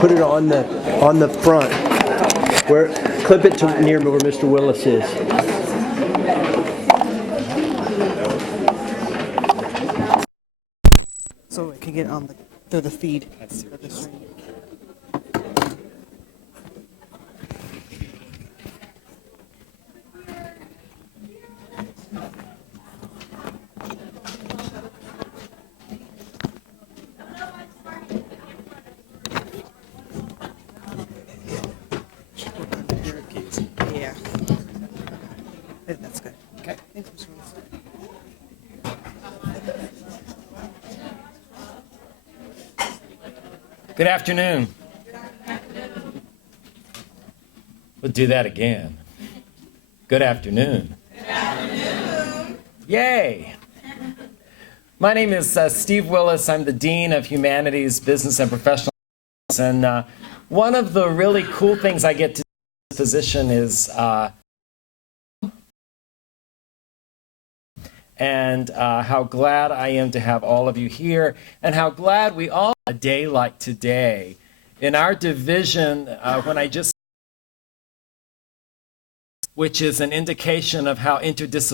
Put it on the front. Clip it to near where Mr. Willis is. So it can get on through the feed of the stream. Yeah. That's good. Okay. Thanks, Mr. Wilson. Good afternoon. We'll do that again. Good afternoon. Good afternoon. Yay. My name is Steve Willis. I'm the Dean of Humanities, Business, and Professional Science. And one of the really cool things I get to do in this position is how glad I am to have all of you here, and how glad we all a day like today. In our division, which is an indication of how interdisciplinary,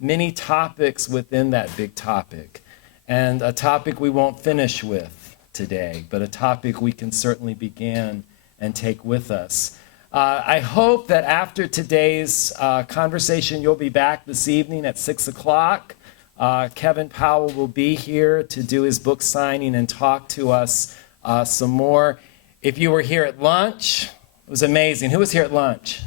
many topics within that big topic, and a topic we won't finish with today, but a topic we can certainly begin and take with us. I hope that after today's conversation, you'll be back this evening at 6 o'clock. Kevin Powell will be here to do his book signing and talk to us some more. If you were here at lunch, it was amazing. Who was here at lunch?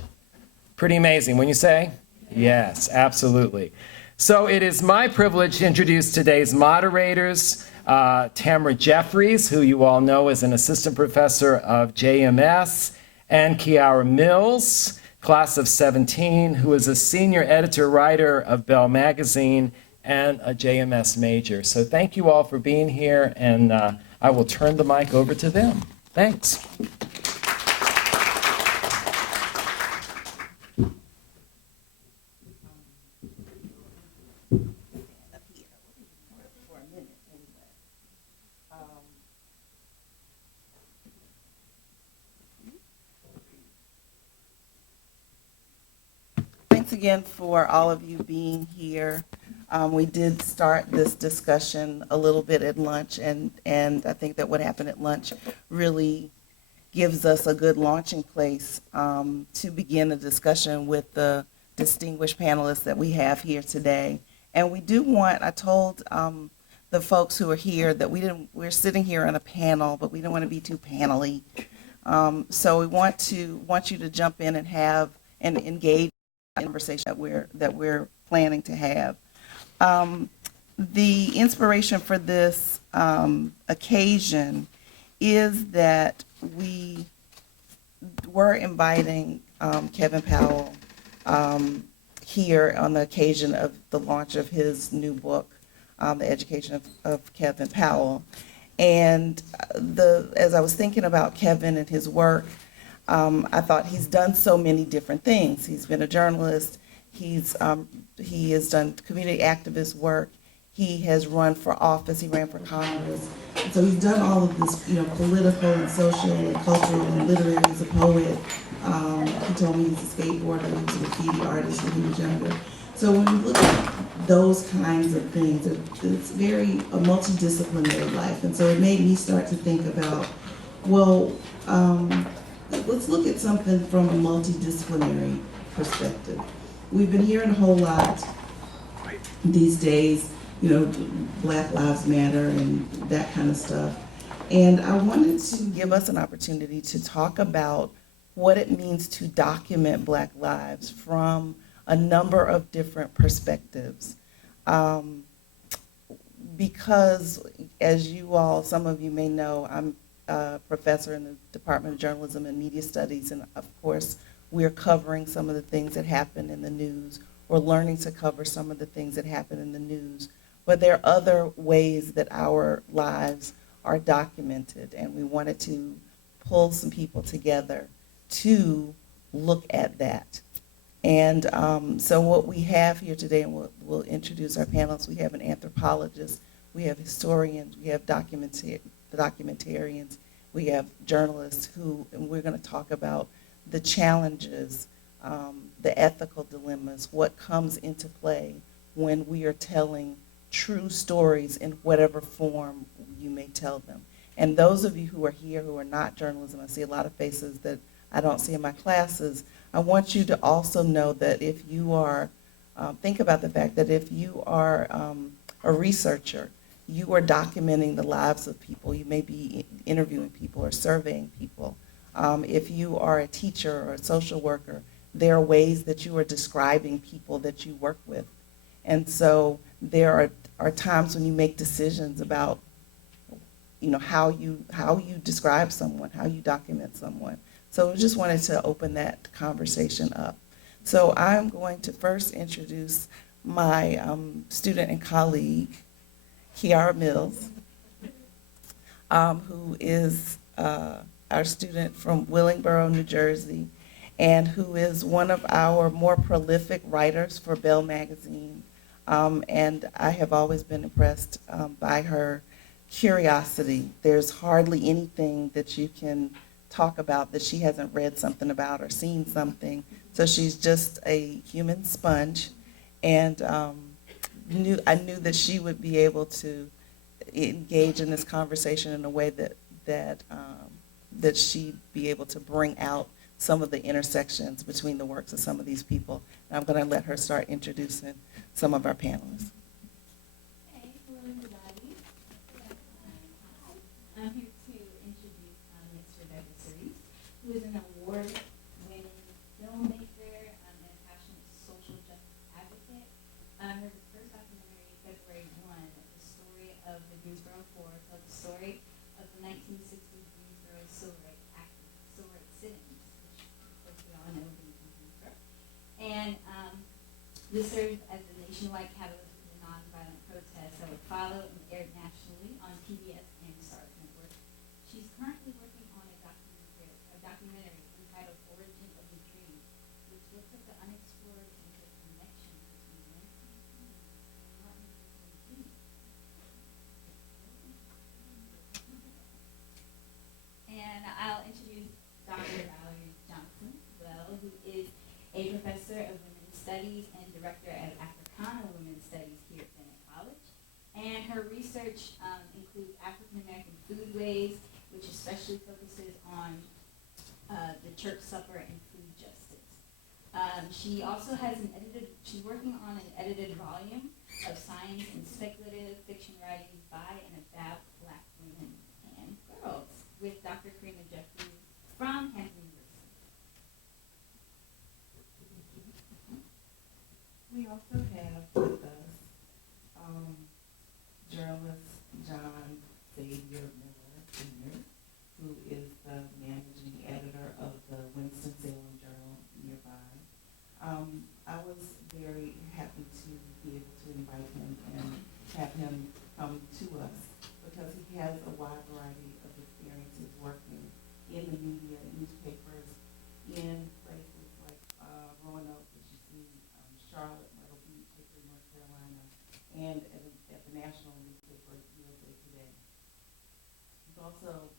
Pretty amazing, wouldn't you say? Yes, absolutely. So it is my privilege to introduce today's moderators, Tamara Jeffries, who you all know is an assistant professor of JMS, and Kiara Mills, class of 17, who is a senior editor-writer of Bell Magazine and a JMS major. So thank you all for being here, and I will turn the mic over to them. Thanks. Thanks again for all of you being here. We did start this discussion a little bit at lunch, and I think that what happened at lunch really gives us a good launching place to begin a discussion with the distinguished panelists that we have here today. And we do want, I told the folks who are here that we're sitting here on a panel, but we don't want to be too panel-y. So we want you to jump in and have and engage in the conversation that we're planning to have. The inspiration for this occasion is that we were inviting Kevin Powell here on the occasion of the launch of his new book, The Education of Kevin Powell. And as I was thinking about Kevin and his work, I thought he's done so many different things. He's been a journalist. He has done community activist work. He has run for office. He ran for Congress. And so he's done all of this, political and social and cultural and literary. He's a poet. He told me he's a skateboarder. He was a graffiti artist when he was younger. So when we look at those kinds of things, it's very a multidisciplinary life. And so it made me start to think about, well, let's look at something from a multidisciplinary perspective. We've been hearing a whole lot these days, Black Lives Matter and that kind of stuff. And I wanted to give us an opportunity to talk about what it means to document Black lives from a number of different perspectives. Because as some of you may know, I'm a professor in the Department of Journalism and Media Studies, and of course, we're covering some of the things that happen in the news. We're learning to cover some of the things that happen in the news. But there are other ways that our lives are documented, and we wanted to pull some people together to look at that. And so what we have here today, and we'll introduce our panelists, we have an anthropologist we have historians, we have documentarians, we have journalists and we're going to talk about the challenges, the ethical dilemmas, what comes into play when we are telling true stories in whatever form you may tell them. And those of you who are here who are not journalism, I see a lot of faces that I don't see in my classes, I want you to also know that if you are, think about the fact that if you are a researcher, you are documenting the lives of people. You may be interviewing people or surveying people. If you are a teacher or a social worker, there are ways that you are describing people that you work with. And so there are times when you make decisions about, how you describe someone, how you document someone. So I just wanted to open that conversation up. So I'm going to first introduce my student and colleague, Kiara Mills, who is our student from Willingboro, New Jersey, and who is one of our more prolific writers for Bell Magazine. And I have always been impressed by her curiosity. There's hardly anything that you can talk about that she hasn't read something about or seen something. So she's just a human sponge, and I knew that she would be able to engage in this conversation in a way that she'd be able to bring out some of the intersections between the works of some of these people. And I'm going to let her start introducing some of our panelists. Hey, hello everybody. I'm here to introduce Mr. Becca Cerise, who is an award-winning filmmaker and a passionate social justice advocate. Her first documentary, February 1, the story of the Greensboro Four, tells the story of the 1960 Greensboro civil rights sit-ins, which of course we all know being from Greensboro. And this served as a nationwide catalyst for the nonviolent protests that would follow and aired nationally on PBS and Stars Network. She's currently working on a documentary entitled Origin of the Dream, which looks at the unexplored interconnection between 1920s and Martin Luther King Jr. And I'll introduce Dr. Valerie Johnson as well, who is a professor of women's studies and director of Africana Women's Studies here at Bennett College. And her research includes African American foodways, which especially focuses on the church supper and food justice. She also has she's working on an edited volume of science and speculative fiction writings by and about Black women and girls with Dr. Karima Jeffries from Hampton University. We also have with us journalist John Xavier Miller, Jr., who is the managing editor of the Winston-Salem Journal nearby. I was very happy to be able to invite him and have him come to us because he has a wide variety of experiences working in the media, newspapers, in places like Roanoke, which you see, Charlotte, Myrtle Beach, Hickory, North Carolina, and at the national newspaper, USA Today. He's also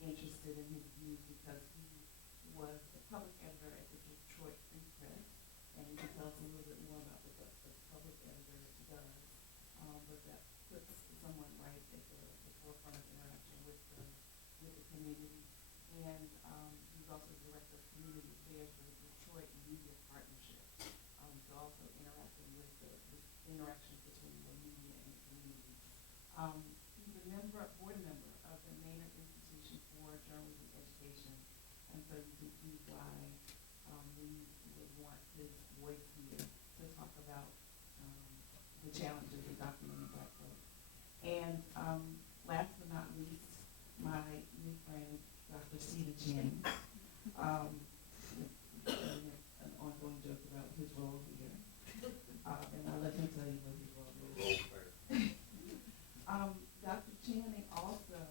interested in his views because he was the public editor at the Detroit Free Press, and he can tell us a little bit more about what the public editor does, but that puts someone right at the forefront of interaction with the community. And he's also the director of community affairs for the Detroit Media Partnership, so also interacting with the interactions between the media and the community. He's a board member of the Maynard Institution for Journalism Education, and so you can see why we would want his voice here to talk about the challenges of documenting Black folks. And last but not least, my new friend, Dr. Sita Channing. An ongoing joke about his role here. And I'll let him tell you what his role is. Dr. Channing also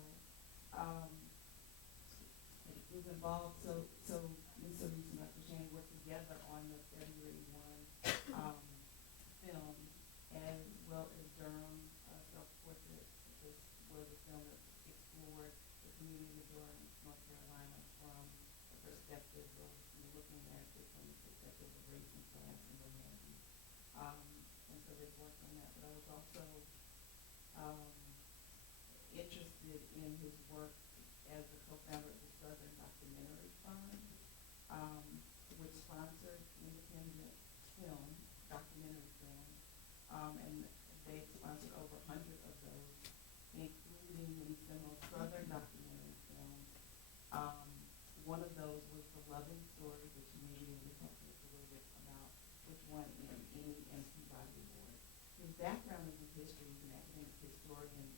was involved, so Ms. Cerise and Dr. Channing worked together on the February 1 film, as well as Durham, South community in North Carolina from the perspective of looking at it from the perspective of race and class and what have you. And so they've worked on that. But I was also interested in his work as the co-founder of the Southern Documentary Fund, which sponsors independent film, documentary film, and they sponsored over 100 of those, including many seminal Southern documentary films. One of those was The Loving Story, which you may be able to talk to us a little bit about, which won an Emmy and Peabody Award. His background is in history. He's an academic historian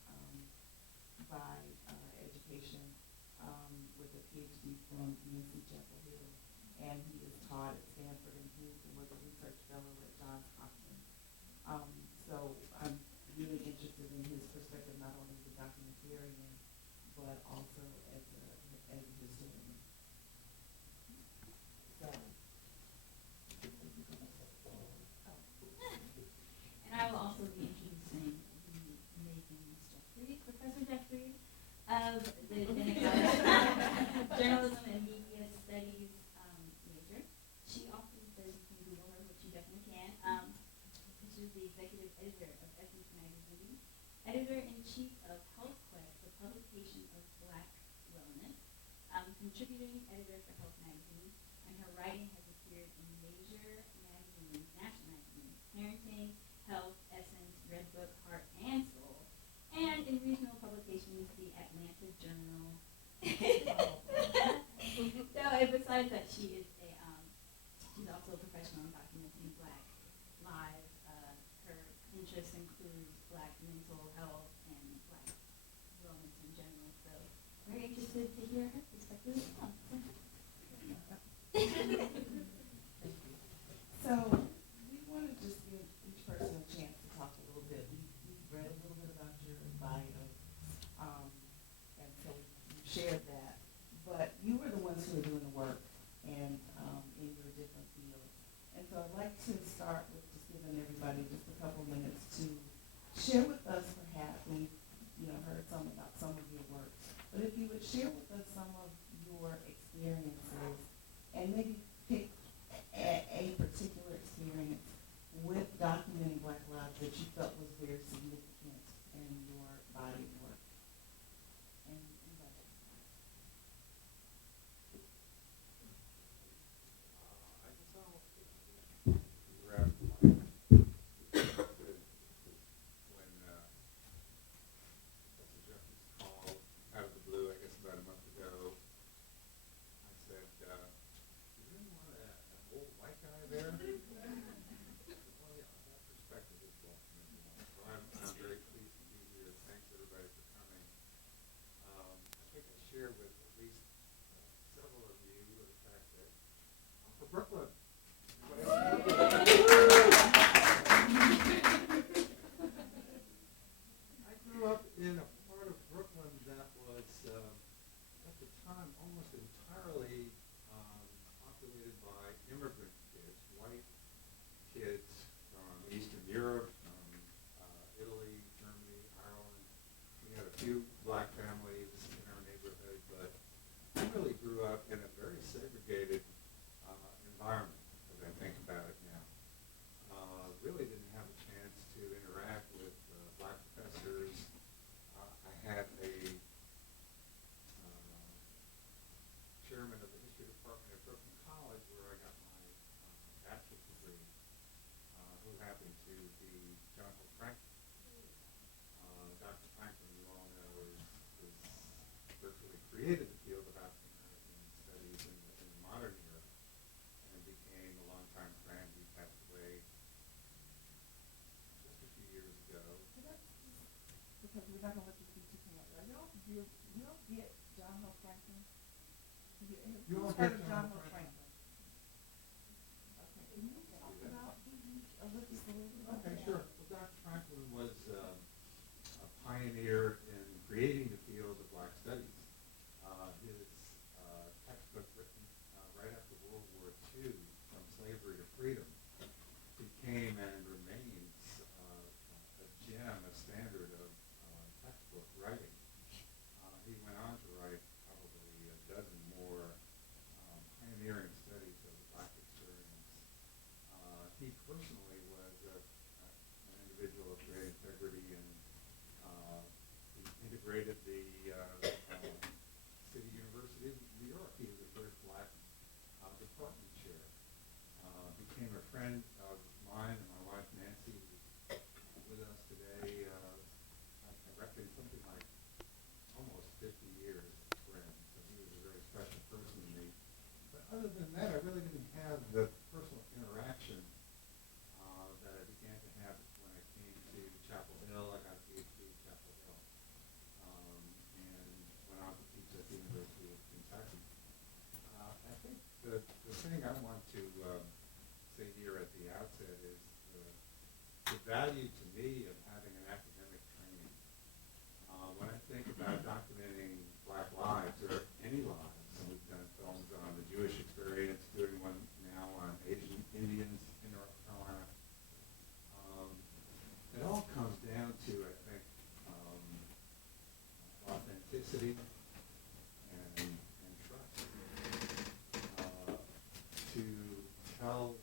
by education, with a PhD from UNC Chapel Hill, and he is taught at Stanford and Duke and was a research fellow at Johns Hopkins. So I'm really interested in his perspective, not only as a documentarian, but also as a historian. So. And I will also be introducing the amazing Miss Jeffrey, Professor Jeffrey of the Bennett Journalism and Media Studies major. She often says you can Google her, which you definitely can. She's the executive editor of Essence Magazine, editor-in-chief of Health Quest, the publication of Black Wellness, contributing editor for Health Magazine, and her writing has appeared in major magazines, national magazines, Parenting, Health, Essence, Redbook, Heart, and Soul, and in regional publications, the Atlanta Journal. So, and besides that, she is she's also a professional in documenting Black lives. Her interests include Black mental health and Black wellness in general. So, very interested to hear her perspective as well. So we want to just give each person a chance to talk a little bit. We read a little bit about your bio, and so you shared that. But you were the ones who were doing the work, and in your different fields. And so I'd like to start with just giving everybody just a couple minutes to share with us, perhaps, we've heard some about some of your work, but if you would share with us some of your experiences, and maybe pick a particular experience with documenting Black lives that you felt was very significant in your body of work. And I guess I'll grab my when Professor Jeffries called out of the blue, I guess about a month ago. I said, "Is anyone an old white guy there?" Well, yeah, that perspective is welcome, everyone. So I'm very pleased to be here. Thanks everybody for coming. I think I shared with at least several of you the fact that I'm from Brooklyn. I grew up in a part of Brooklyn that was, at the time, almost entirely populated by immigrant kids, white kids from Eastern Europe, from Italy, Germany, Ireland. We had a few Black families in our neighborhood, but I really grew up in a very segregated environment, as I think about it now. Really didn't have a chance to interact with Black professors. I had a chairman of the history department at Brooklyn College, where I got my bachelor's degree, who happened to be John Hope Franklin. Dr. Franklin, you all know, is virtually created the field of African American studies in the modern era, and became a longtime friend. He passed away just a few years ago. because we're not going to let you speak too much. You all get John Hope Franklin? You all Who's get heard of John John Hope Hope Franklin? Okay, can you talk about Olympic Okay, sure. Well, Dr. Franklin was a pioneer in creating the field of Black studies. His textbook, written right after World War II, From Slavery to Freedom, became and remains a gem, a standard of textbook writing. He went on to write great at the City University of New York. He was the first black department chair. Became a friend of mine and my wife Nancy, who's with us today. I reckon something like almost 50 years friend. So he was a very special person to me. But other than that, I really didn't have the personal interaction that I began to have when I came to Chapel Hill. I got a PhD at Chapel Hill, and went on to teach at the University of Kentucky. I think the thing I want to say here at the outset is the value to me of having an academic training. When I think about documenting Black lives or any lives, and we've done films on the Jewish experience, doing one now on Asian Indians in North Carolina, it all comes down to, I think, authenticity and trust. To tell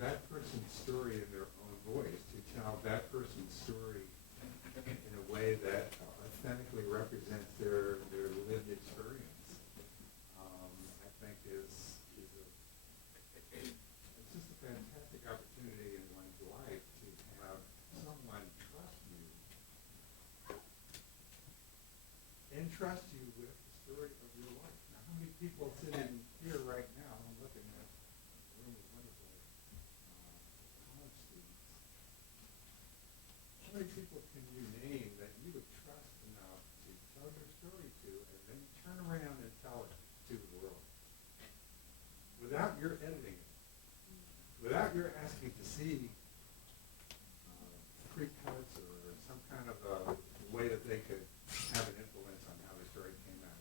that person's story in their own voice, to tell that person's story in a way that authentically represents their lived experience, I think is it's just a fantastic opportunity in one's life to have someone trust you, entrust you with the story of your life. Now, how many people sitting here right now, I'm looking at a room of wonderful college students, how many people can you name that you would trust enough to tell your story to and then turn around and tell it to the world? Without your editing it, without your asking to see pre-cuts or some kind of a way that they could have an influence on how the story came out.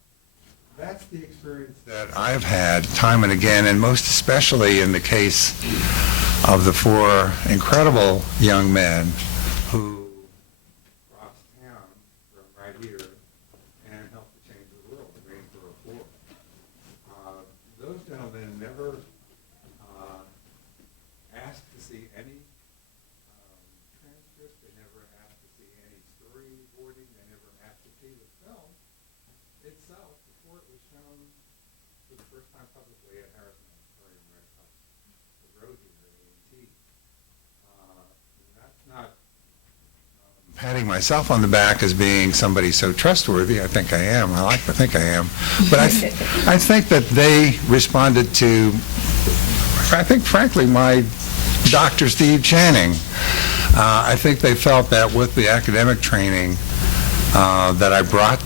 That's the experience that I've had time and again, and most especially in the case of the four incredible young men who crossed town from right here and helped to change the world, the Greensboro Four. Those gentlemen never asked to see any transcript. They never asked to see any storyboarding. They never asked to see the film itself before it was shown for the first time publicly at Harrison Auditorium right across the road here at A&T. That's not patting myself on the back as being somebody so trustworthy. I think I am. I like to think I am. But I think that they responded to, I think, frankly, my Dr. Steve Channing. I think they felt that with the academic training that I brought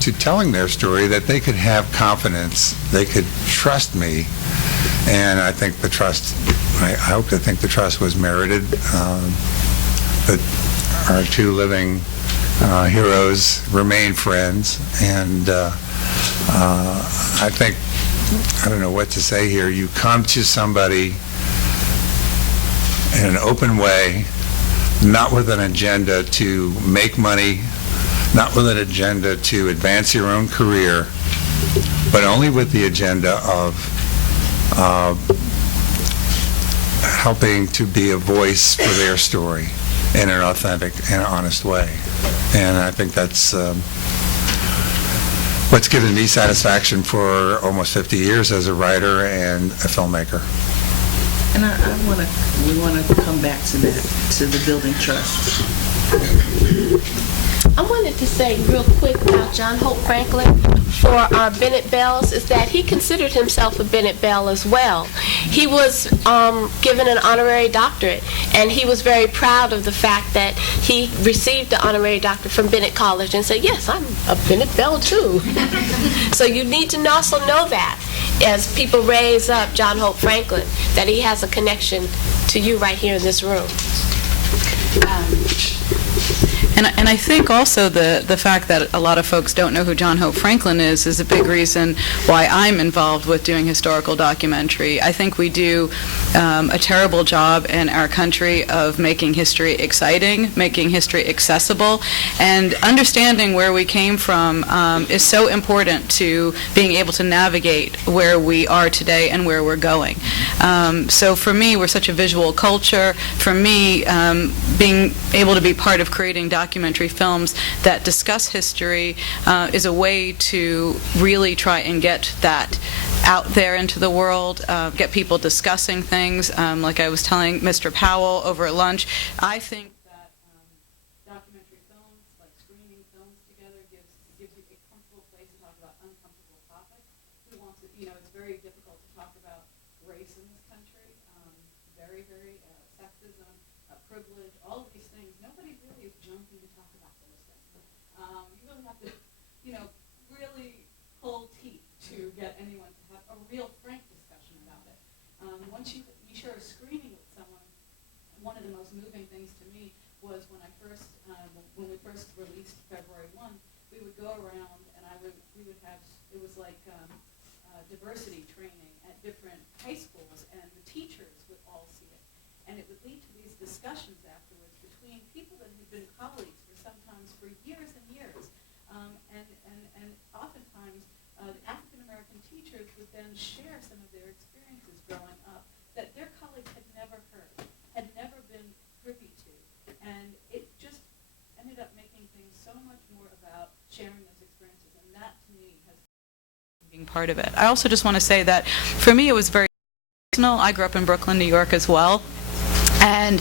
to telling their story, that they could have confidence, they could trust me, and I think the trust, I hope to think the trust was merited. That our two living heroes remain friends, and I think, I don't know what to say here, you come to somebody in an open way, not with an agenda to make money, not with an agenda to advance your own career, but only with the agenda of helping to be a voice for their story in an authentic and honest way. And I think that's what's given me satisfaction for almost 50 years as a writer and a filmmaker. And we want to come back to that, to the building trust. I wanted to say real quick about John Hope Franklin for our Bennett Bells is that he considered himself a Bennett Bell as well. He was given an honorary doctorate, and he was very proud of the fact that he received the honorary doctorate from Bennett College and said, yes, I'm a Bennett Bell too. So you need to also know that as people raise up John Hope Franklin, that he has a connection to you right here in this room. And I think also the fact that a lot of folks don't know who John Hope Franklin is a big reason why I'm involved with doing historical documentary. I think we do a terrible job in our country of making history exciting, making history accessible, and understanding where we came from is so important to being able to navigate where we are today and where we're going. So for me, we're such a visual culture. For me, being able to be part of creating documentary films that discuss history is a way to really try and get that out there into the world, get people discussing things. Like I was telling Mr. Powell over at lunch, I think that documentary films, like screening films together, gives you a comfortable place to talk about uncomfortable topics. Who wants to, it's very difficult to talk about race in this country, very, very sexism, privilege, all of these things. Nobody really is jumping to talk about those things. You really have to, really pull teeth to get anyone to have a real frank discussion about it. Once you share a screening with someone, one of the most moving things to me was when we first released February 1, we would go around and we would have, it was like diversity training at different high schools, and the teachers would all see it. And it would lead to these discussions afterwards between people that had been colleagues sometimes for years and years. And oftentimes, the African American teachers would then share some of their experiences growing up that their colleagues had never heard, had never been privy to. And it just ended up making things so much more about sharing those experiences. And that, to me, has been being part of it. I also just want to say that, for me, it was very personal. I grew up in Brooklyn, New York as well. And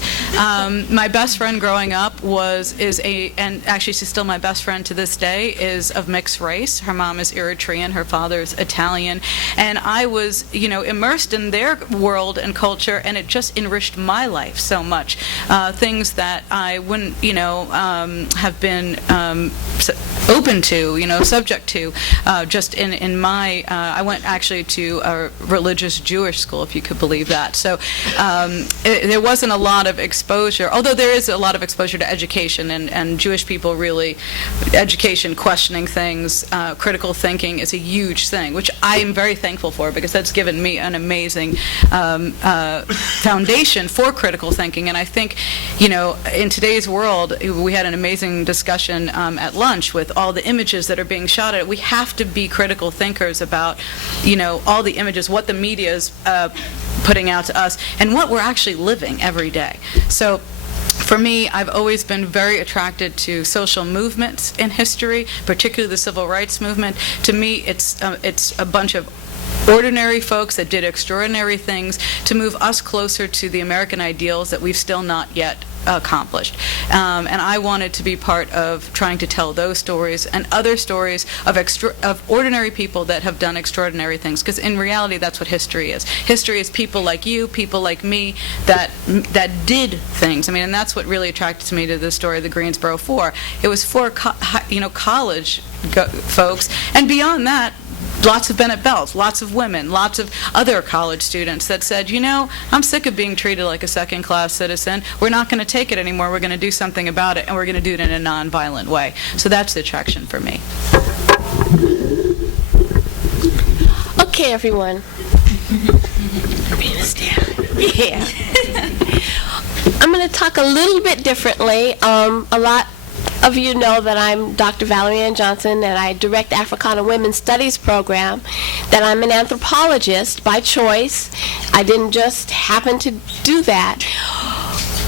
my best friend growing up and actually she's still my best friend to this day, is of mixed race. Her mom is Eritrean, her father's Italian. And I was, immersed in their world and culture, and it just enriched my life so much. Things that I wouldn't, have been open to, subject to, just in my, I went actually to a religious Jewish school, if you could believe that. So there wasn't a lot of exposure, although there is a lot of exposure to education, and Jewish people really, education, questioning things, critical thinking is a huge thing, which I am very thankful for, because that's given me an amazing foundation for critical thinking. And I think, in today's world, we had an amazing discussion at lunch with all the images that are being shot at it. We have to be critical thinkers about, all the images, what the media is putting out to us, and what we're actually living every day. So for me, I've always been very attracted to social movements in history, particularly the civil rights movement. To me, it's a bunch of ordinary folks that did extraordinary things to move us closer to the American ideals that we've still not yet accomplished. And I wanted to be part of trying to tell those stories and other stories of ordinary people that have done extraordinary things, because in reality that's what history is. History is people like you, people like me, that did things. And that's what really attracted me to the story of the Greensboro Four. It was for college folks, and beyond that, lots of Bennett Bells, lots of women, lots of other college students that said, I'm sick of being treated like a second-class citizen. We're not going to take it anymore. We're going to do something about it, and we're going to do it in a nonviolent way. So that's the attraction for me. Okay, everyone. Yeah. I'm going to talk a little bit differently. A lot of you know that I'm Dr. Valerie Ann Johnson, and I direct the Africana Women's Studies program, that I'm an anthropologist by choice. I didn't just happen to do that.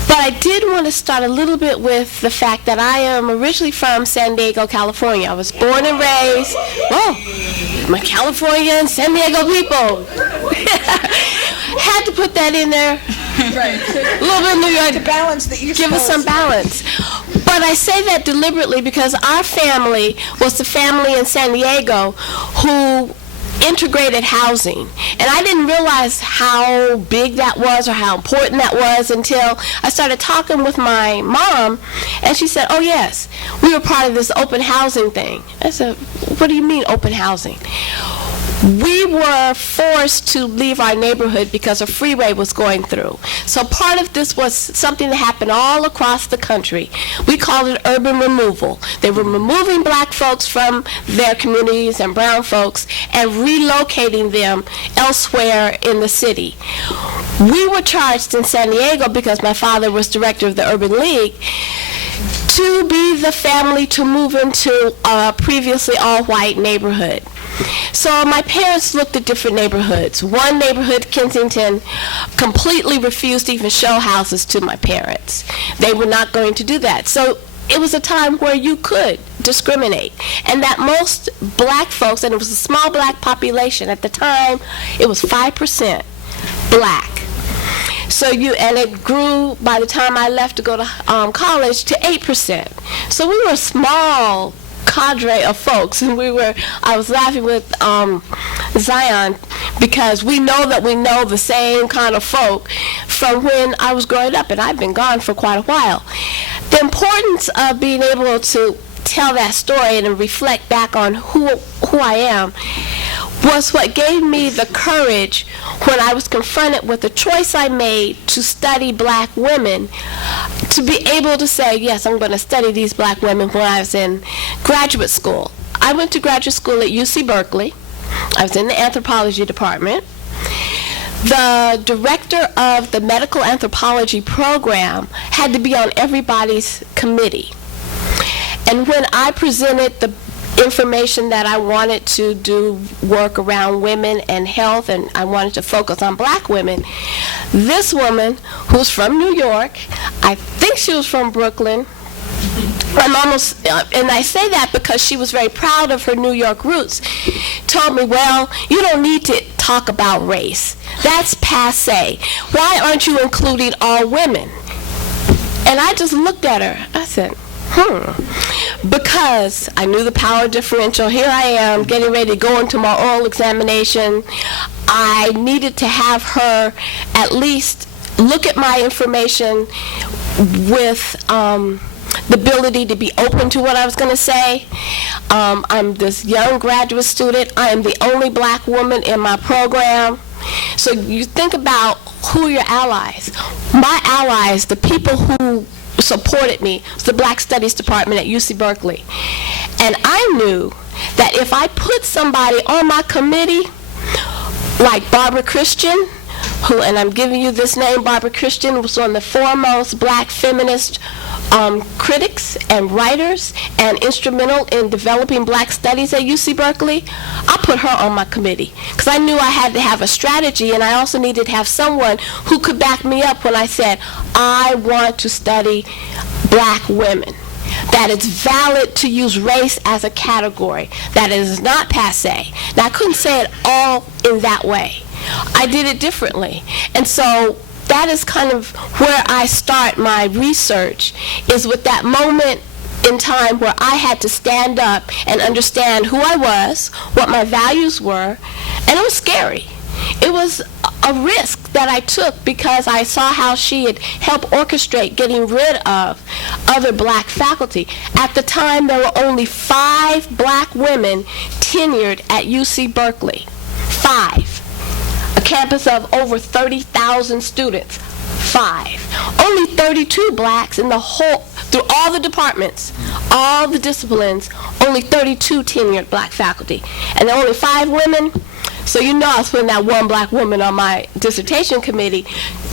But I did want to start a little bit with the fact that I am originally from San Diego, California. I was born and raised, my California and San Diego people. Had to put that in there. Right. A little bit of New York to balance the East Give us some balance. But I say that deliberately because our family was the family in San Diego who integrated housing. And I didn't realize how big that was or how important that was until I started talking with my mom, and she said, oh yes, we were part of this open housing thing. I said, what do you mean open housing? we were forced to leave our neighborhood because a freeway was going through. So part of this was something that happened all across the country. We called it urban removal. They were removing black folks from their communities and brown folks and relocating them elsewhere in the city. We were charged in San Diego, because my father was director of the Urban League, to be the family to move into a previously all-white neighborhood. So my parents looked at different neighborhoods. One neighborhood, Kensington, completely refused to even show houses to my parents. They were not going to do that. So it was a time where you could discriminate, and that most black folks, and it was a small black population at the time, it was 5% black. So and it grew by the time I left to go to college to 8%. So we were a small cadre of folks, and I was laughing with Zion, because we know the same kind of folk from when I was growing up, and I've been gone for quite a while. The importance of being able to tell that story and reflect back on who I am was what gave me the courage when I was confronted with the choice I made to study black women, to be able to say, yes, I'm going to study these black women when I was in graduate school. I went to graduate school at UC Berkeley. I was in the anthropology department. The director of the medical anthropology program had to be on everybody's committee. And when I presented the information that I wanted to do work around women and health, and I wanted to focus on black women, this woman, who's from New York, I think she was from Brooklyn, and I say that because she was very proud of her New York roots, told me, well, you don't need to talk about race. That's passé. Why aren't you including all women? And I just looked at her. I said, because I knew the power differential. Here I am getting ready to go into my oral examination. I needed to have her at least look at my information with the ability to be open to what I was going to say. I'm this young graduate student. I am the only black woman in my program. So you think about who are your allies. My allies, the people who supported me, was the Black Studies Department at UC Berkeley. And I knew that if I put somebody on my committee, like Barbara Christian, who, and I'm giving you this name, Barbara Christian was one of the foremost black feminist critics and writers and instrumental in developing black studies at UC Berkeley, I put her on my committee because I knew I had to have a strategy, and I also needed to have someone who could back me up when I said, I want to study black women. That it's valid to use race as a category, that it is not passé. Now, I couldn't say it all in that way. I did it differently. And so that is kind of where I start my research, is with that moment in time where I had to stand up and understand who I was, what my values were, and it was scary. It was a risk that I took because I saw how she had helped orchestrate getting rid of other black faculty. At the time, there were only 5 black women tenured at UC Berkeley. 5. A campus of over 30,000 students. 5. Only 32 blacks in the whole, through all the departments, all the disciplines, only 32 tenured black faculty. And there were only 5 women. So you know I was putting that one black woman on my dissertation committee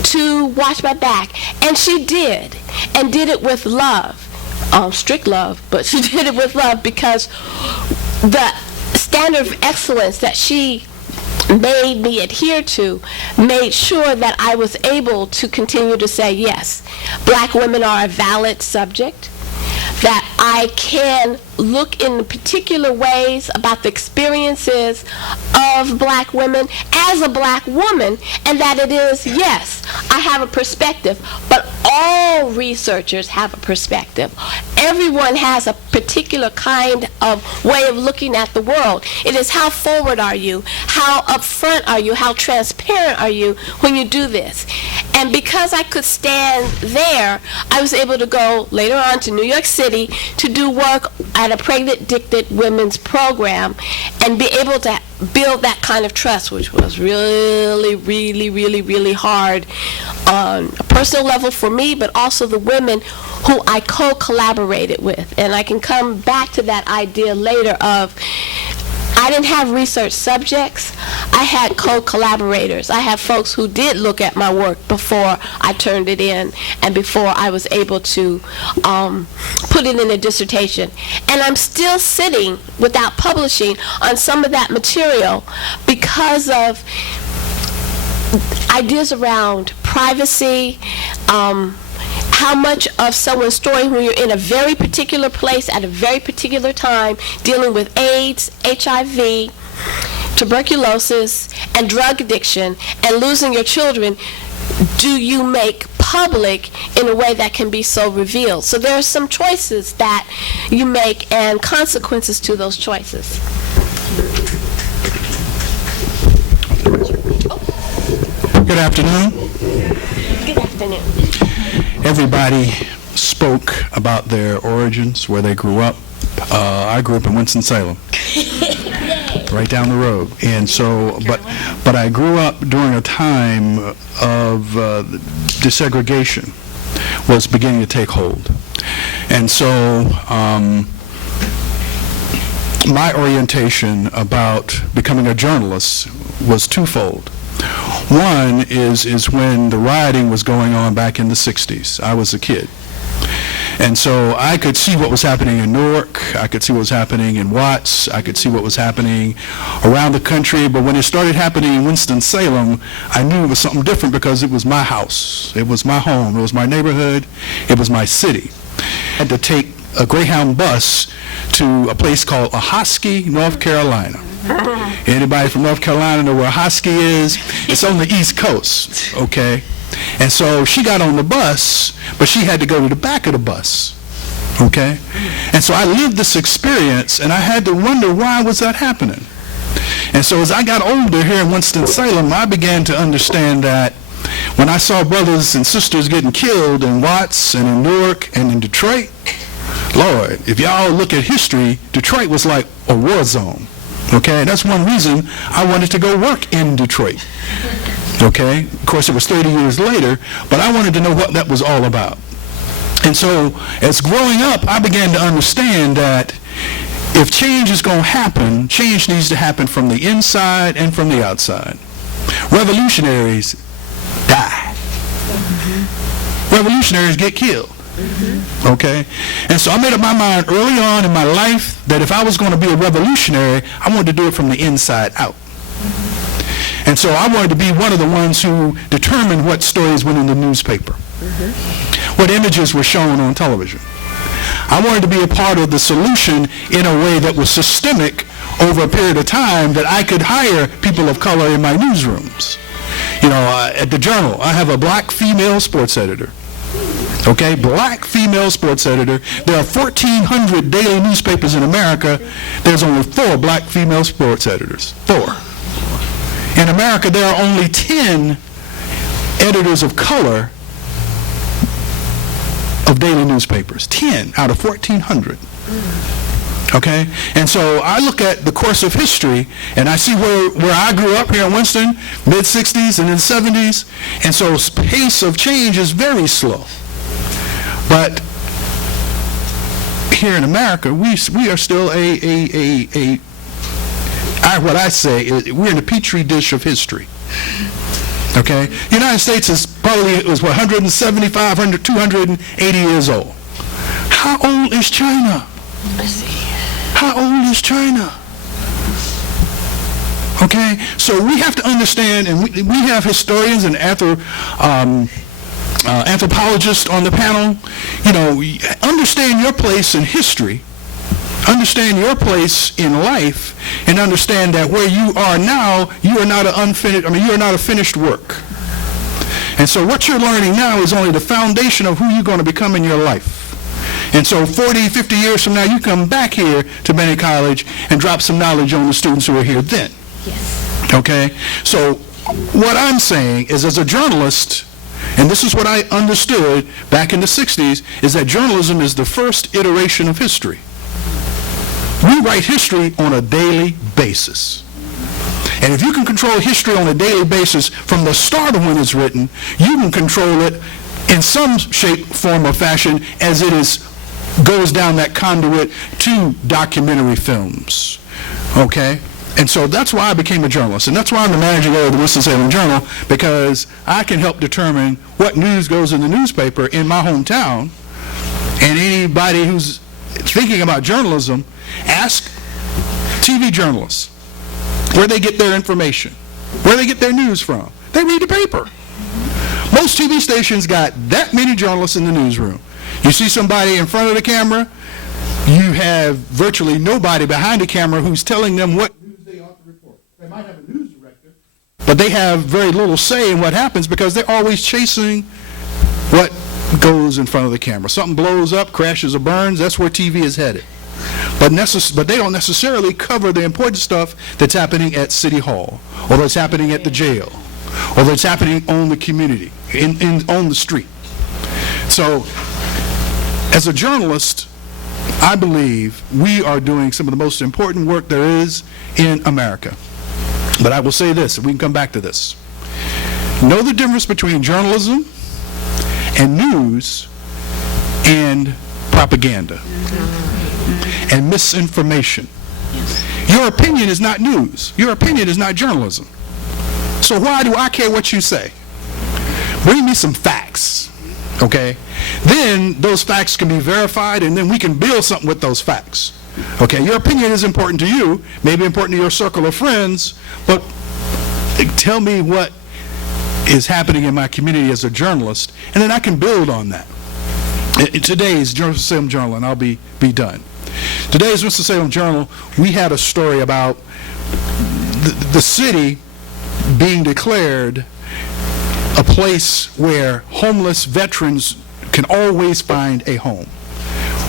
to watch my back. And she did, and did it with love. Strict love, but she did it with love because the standard of excellence that she made me adhere to made sure that I was able to continue to say, yes, black women are a valid subject, that I can look in particular ways about the experiences of black women as a black woman, and that it is, yes, I have a perspective, but all researchers have a perspective. Everyone has a particular kind of way of looking at the world. It is how forward are you, how upfront are you, how transparent are you when you do this. And because I could stand there, I was able to go later on to New York City to do work at a pregnant addicted women's program and be able to build that kind of trust, which was really, really, really, really hard on a personal level for me, but also the women who I co-collaborated with. And I can come back to that idea later of, I didn't have research subjects. I had co-collaborators. I had folks who did look at my work before I turned it in and before I was able to put it in a dissertation. And I'm still sitting without publishing on some of that material because of ideas around privacy, how much of someone's story when you're in a very particular place at a very particular time dealing with AIDS, HIV, tuberculosis, and drug addiction, and losing your children, do you make public in a way that can be so revealed? So there are some choices that you make and consequences to those choices. Good afternoon. Good afternoon. Everybody spoke about their origins, where they grew up. I grew up in Winston-Salem, right down the road. And so, but I grew up during a time of desegregation was beginning to take hold. And so my orientation about becoming a journalist was twofold. One is when the rioting was going on back in the 60s. I was a kid. And so I could see what was happening in Newark. I could see what was happening in Watts. I could see what was happening around the country. But when it started happening in Winston-Salem, I knew it was something different because it was my house. It was my home. It was my neighborhood. It was my city. I had to take a Greyhound bus to a place called Ahoskie, North Carolina. Anybody from North Carolina know where Ahoskie is? It's on the East Coast, okay? And so she got on the bus, but she had to go to the back of the bus, okay? And so I lived this experience, and I had to wonder, why was that happening? And so as I got older here in Winston-Salem, I began to understand that when I saw brothers and sisters getting killed in Watts and in Newark and in Detroit, Lord, if y'all look at history, Detroit was like a war zone. Okay, that's one reason I wanted to go work in Detroit. Okay, of course it was 30 years later, but I wanted to know what that was all about. And so as growing up, I began to understand that if change is going to happen, change needs to happen from the inside and from the outside. Revolutionaries die. Revolutionaries get killed. Okay? And so I made up my mind early on in my life that if I was going to be a revolutionary, I wanted to do it from the inside out. And so I wanted to be one of the ones who determined what stories went in the newspaper, what images were shown on television. I wanted to be a part of the solution in a way that was systemic over a period of time, that I could hire people of color in my newsrooms. You know, at the Journal, I have a black female sports editor. Okay, black female sports editor. There are 1,400 daily newspapers in America. There's only 4 black female sports editors. 4. In America, there are only 10 editors of color of daily newspapers. 10 out of 1,400. Okay? And so I look at the course of history, and I see where I grew up here in Winston, mid-60s and in the 70s, and so pace of change is very slow. But here in America, we are still what I say is we're in a petri dish of history. Okay? The United States is probably, it was 175, 280 years old. How old is China? How old is China? Okay? So we have to understand, and we have historians and anthropologists on the panel. You know, understand your place in history, understand your place in life, and understand that where you are now, you are not you are not a finished work. And so what you're learning now is only the foundation of who you're going to become in your life. And so 40, 50 years from now, you come back here to Bennett College and drop some knowledge on the students who are here then. Yes. Okay? So what I'm saying is, as a journalist, and this is what I understood back in the 60s, is that journalism is the first iteration of history. We write history on a daily basis. And if you can control history on a daily basis from the start of when it's written, you can control it in some shape, form, or fashion as it goes down that conduit to documentary films. Okay? And so that's why I became a journalist. And that's why I'm the managing editor of the Winston-Salem Journal, because I can help determine what news goes in the newspaper in my hometown. And anybody who's thinking about journalism, ask TV journalists where they get their information, where they get their news from. They read the paper. Most TV stations got that many journalists in the newsroom. You see somebody in front of the camera, you have virtually nobody behind the camera who's telling them what news they ought to report. They might have a news director, but they have very little say in what happens because they're always chasing what goes in front of the camera. Something blows up, crashes or burns, that's where TV is headed. But they don't necessarily cover the important stuff that's happening at City Hall, or that's happening at the jail, or that's happening on the community, on the street. So, as a journalist, I believe we are doing some of the most important work there is in America. But I will say this, and we can come back to this. Know the difference between journalism and news and propaganda and misinformation. Your opinion is not news. Your opinion is not journalism. So why do I care what you say? Bring me some facts, okay? Then those facts can be verified, and then we can build something with those facts. Okay, your opinion is important to you, maybe important to your circle of friends, but tell me what is happening in my community as a journalist, and then I can build on that. Today's Winston-Salem Journal, and I'll be done. Today's Winston-Salem Journal, we had a story about the city being declared a place where homeless veterans can always find a home.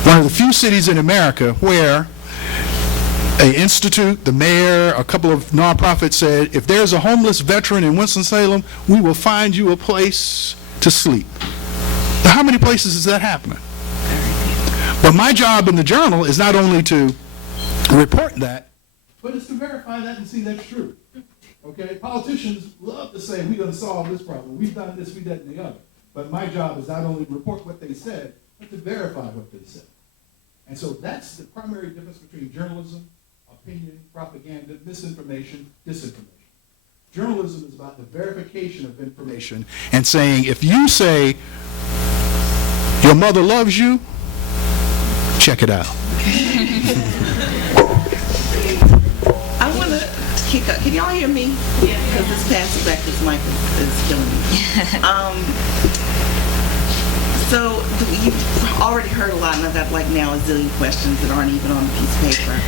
One of the few cities in America where an institute, the mayor, a couple of nonprofits said, if there's a homeless veteran in Winston-Salem, we will find you a place to sleep. Now, how many places is that happening? But my job in the Journal is not only to report that, but it's to verify that and see that's true. Okay? Politicians love to say, we're going to solve this problem. We've done this, we did that, and the other. But my job is not only to report what they said, but to verify what they said. And so that's the primary difference between journalism, opinion, propaganda, misinformation, disinformation. Journalism is about the verification of information and saying, if you say your mother loves you, check it out. I want to kick up. Can y'all hear me? Yeah. Because this passive back, this mic is killing me. So you've already heard a lot, and I've got like now a zillion questions that aren't even on a piece of paper.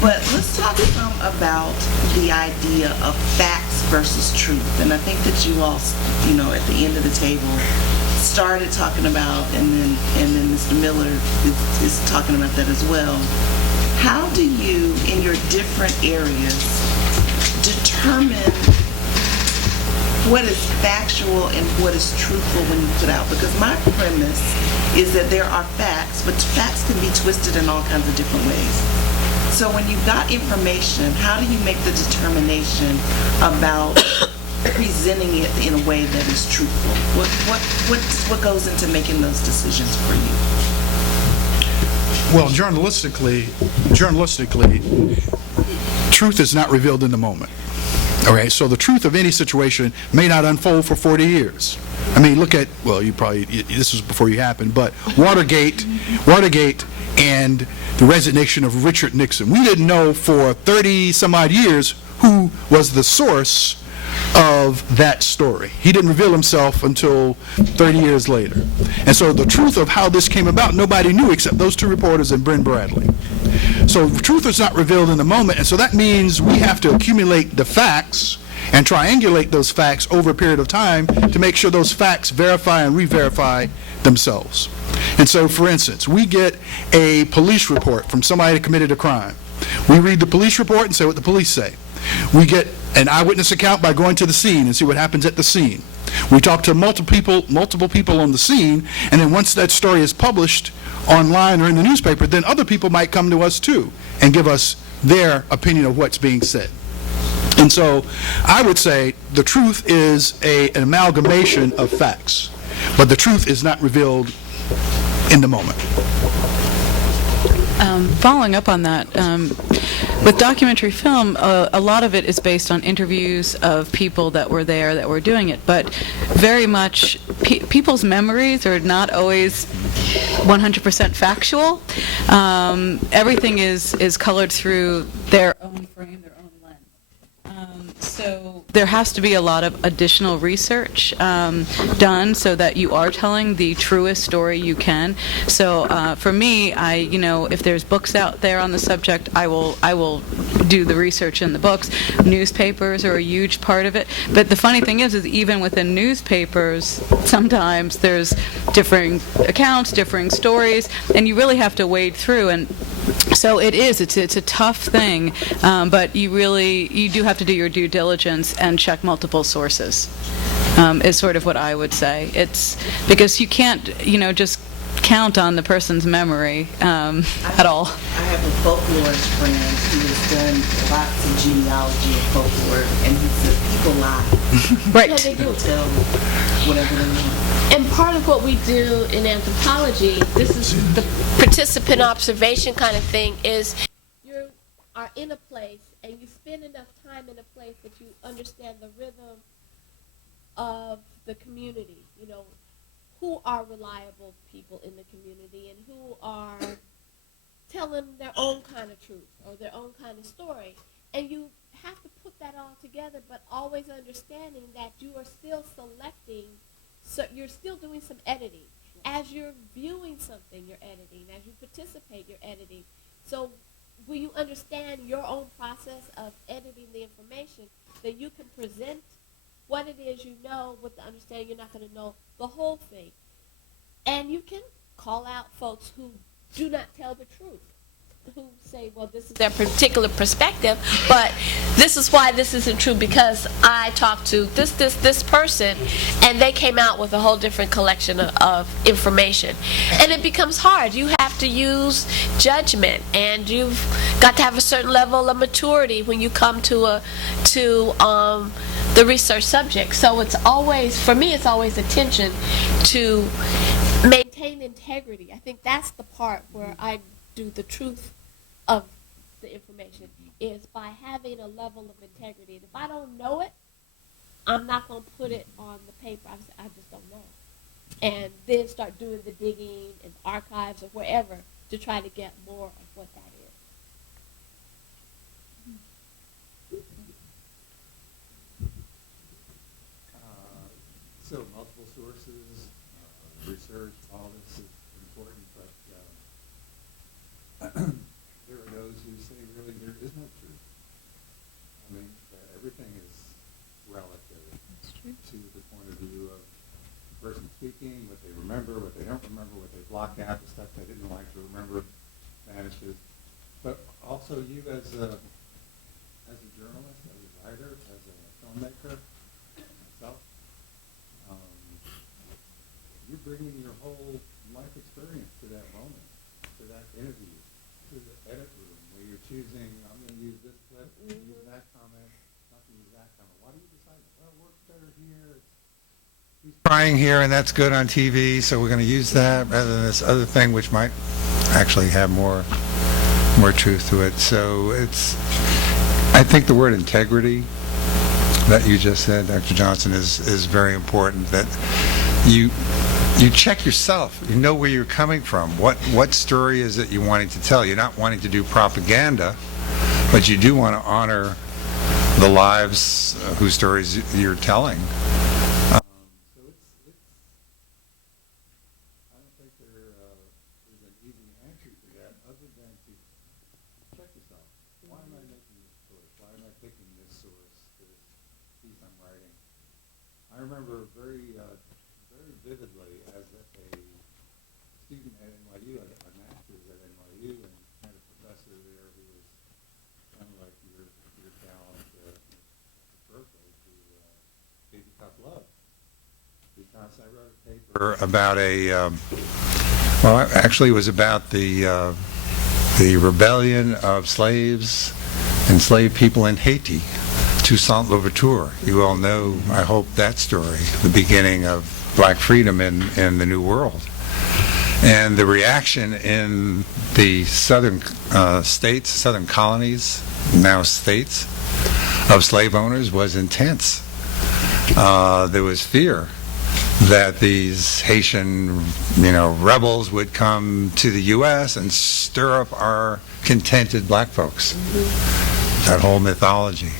But let's talk some about the idea of facts versus truth. And I think that you all, at the end of the table, started talking about, and then Mr. Miller is talking about that as well. How do you, in your different areas, determine what is factual and what is truthful when you put out? Because my premise is that there are facts, but facts can be twisted in all kinds of different ways. So when you've got information, how do you make the determination about presenting it in a way that is truthful? What goes into making those decisions for you? Well, journalistically, truth is not revealed in the moment. All right, so the truth of any situation may not unfold for 40 years. I mean, look at, this was before you happened, but Watergate and the resignation of Richard Nixon. We didn't know for 30 some odd years who was the source of that story. He didn't reveal himself until 30 years later. And so the truth of how this came about, nobody knew except those two reporters and Bryn Bradley. So the truth is not revealed in the moment, and so that means we have to accumulate the facts and triangulate those facts over a period of time to make sure those facts verify and re-verify themselves. And so, for instance, we get a police report from somebody that committed a crime. We read the police report and say what the police say. We get an eyewitness account by going to the scene and see what happens at the scene. We talk to multiple people on the scene, and then once that story is published online or in the newspaper, then other people might come to us too and give us their opinion of what's being said. And so I would say the truth is an amalgamation of facts, but the truth is not revealed in the moment. Following up on that, with documentary film, a lot of it is based on interviews of people that were there, that were doing it, but very much people's memories are not always 100% factual. Everything is colored through their own frame, their own lens. So there has to be a lot of additional research done so that you are telling the truest story you can. So for me, if there's books out there on the subject, I will do the research in the books. Newspapers are a huge part of it. But the funny thing is even within newspapers, sometimes there's differing accounts, differing stories, and you really have to wade through. And so it's a tough thing, but you do have to do your due diligence and check multiple sources, is sort of what I would say. It's because you can't, just count on the person's memory at all. I have a folklorist friend who has done lots of genealogy and folklore, and he said people lie. Right. Yeah, they do. They'll tell whatever they want. And part of what we do in anthropology, this is the participant observation kind of thing, is you are in a place and you spend enough time in a place that you understand the rhythm of the community. Who are reliable people in the community and who are telling their own kind of truth or their own kind of story. And you have to put that all together, but always understanding that you are still selecting. So you're still doing some editing. As you're viewing something, you're editing. As you participate, you're editing. So when you understand your own process of editing the information, then you can present what it is you know with the understanding you're not going to know the whole thing. And you can call out folks who do not tell the truth, who say, well, this is their particular perspective, but this is why this isn't true because I talked to this person, and they came out with a whole different collection of information. And it becomes hard. You have to use judgment, and you've got to have a certain level of maturity when you come to the research subject. So it's always, for me, it's always attention to maintain integrity. I think that's the part where I do the truth of the information, is by having a level of integrity. And if I don't know it, I'm not going to put it on the paper. I just don't know. And then start doing the digging in archives or wherever to try to get more of what that is. So multiple sources, research, all this is important, but there are those who say really there is no truth. I mean, everything is relative to the point of view of the person speaking, what they remember, what they don't remember, what they block out, the stuff they didn't like to remember vanishes. But also you as a journalist, as a writer, as a filmmaker, myself, you're bringing your whole life experience to that moment, to that interview, to the edit room where you're choosing, I'm going to use this clip, I'm going to use that comment, not going to use that comment. Why do you decide, well, it works better here? He's crying here, and that's good on TV, so we're going to use that rather than this other thing, which might actually have more truth to it. So I think the word integrity that you just said, Dr. Johnson, is very important, that you check yourself. You know where you're coming from. What story is it you're wanting to tell? You're not wanting to do propaganda, but you do want to honor the lives whose stories you're telling. So I don't think there is an easy answer to that other than to check yourself. Why am I making this choice? Why am I picking this source, this piece I'm writing? I remember very vividly as a student at NYU, I got my master's at NYU, and had a professor there who was kind of like your gal at Berkeley, who gave you tough love. about well, actually, it was about the rebellion of slaves, enslaved people in Haiti, Toussaint Louverture. You all know, I hope, that story, the beginning of black freedom in the New World. And the reaction in the southern states, southern colonies, now states, of slave owners was intense. There was fear that these Haitian, rebels would come to the U.S. and stir up our contented black folks. That whole mythology.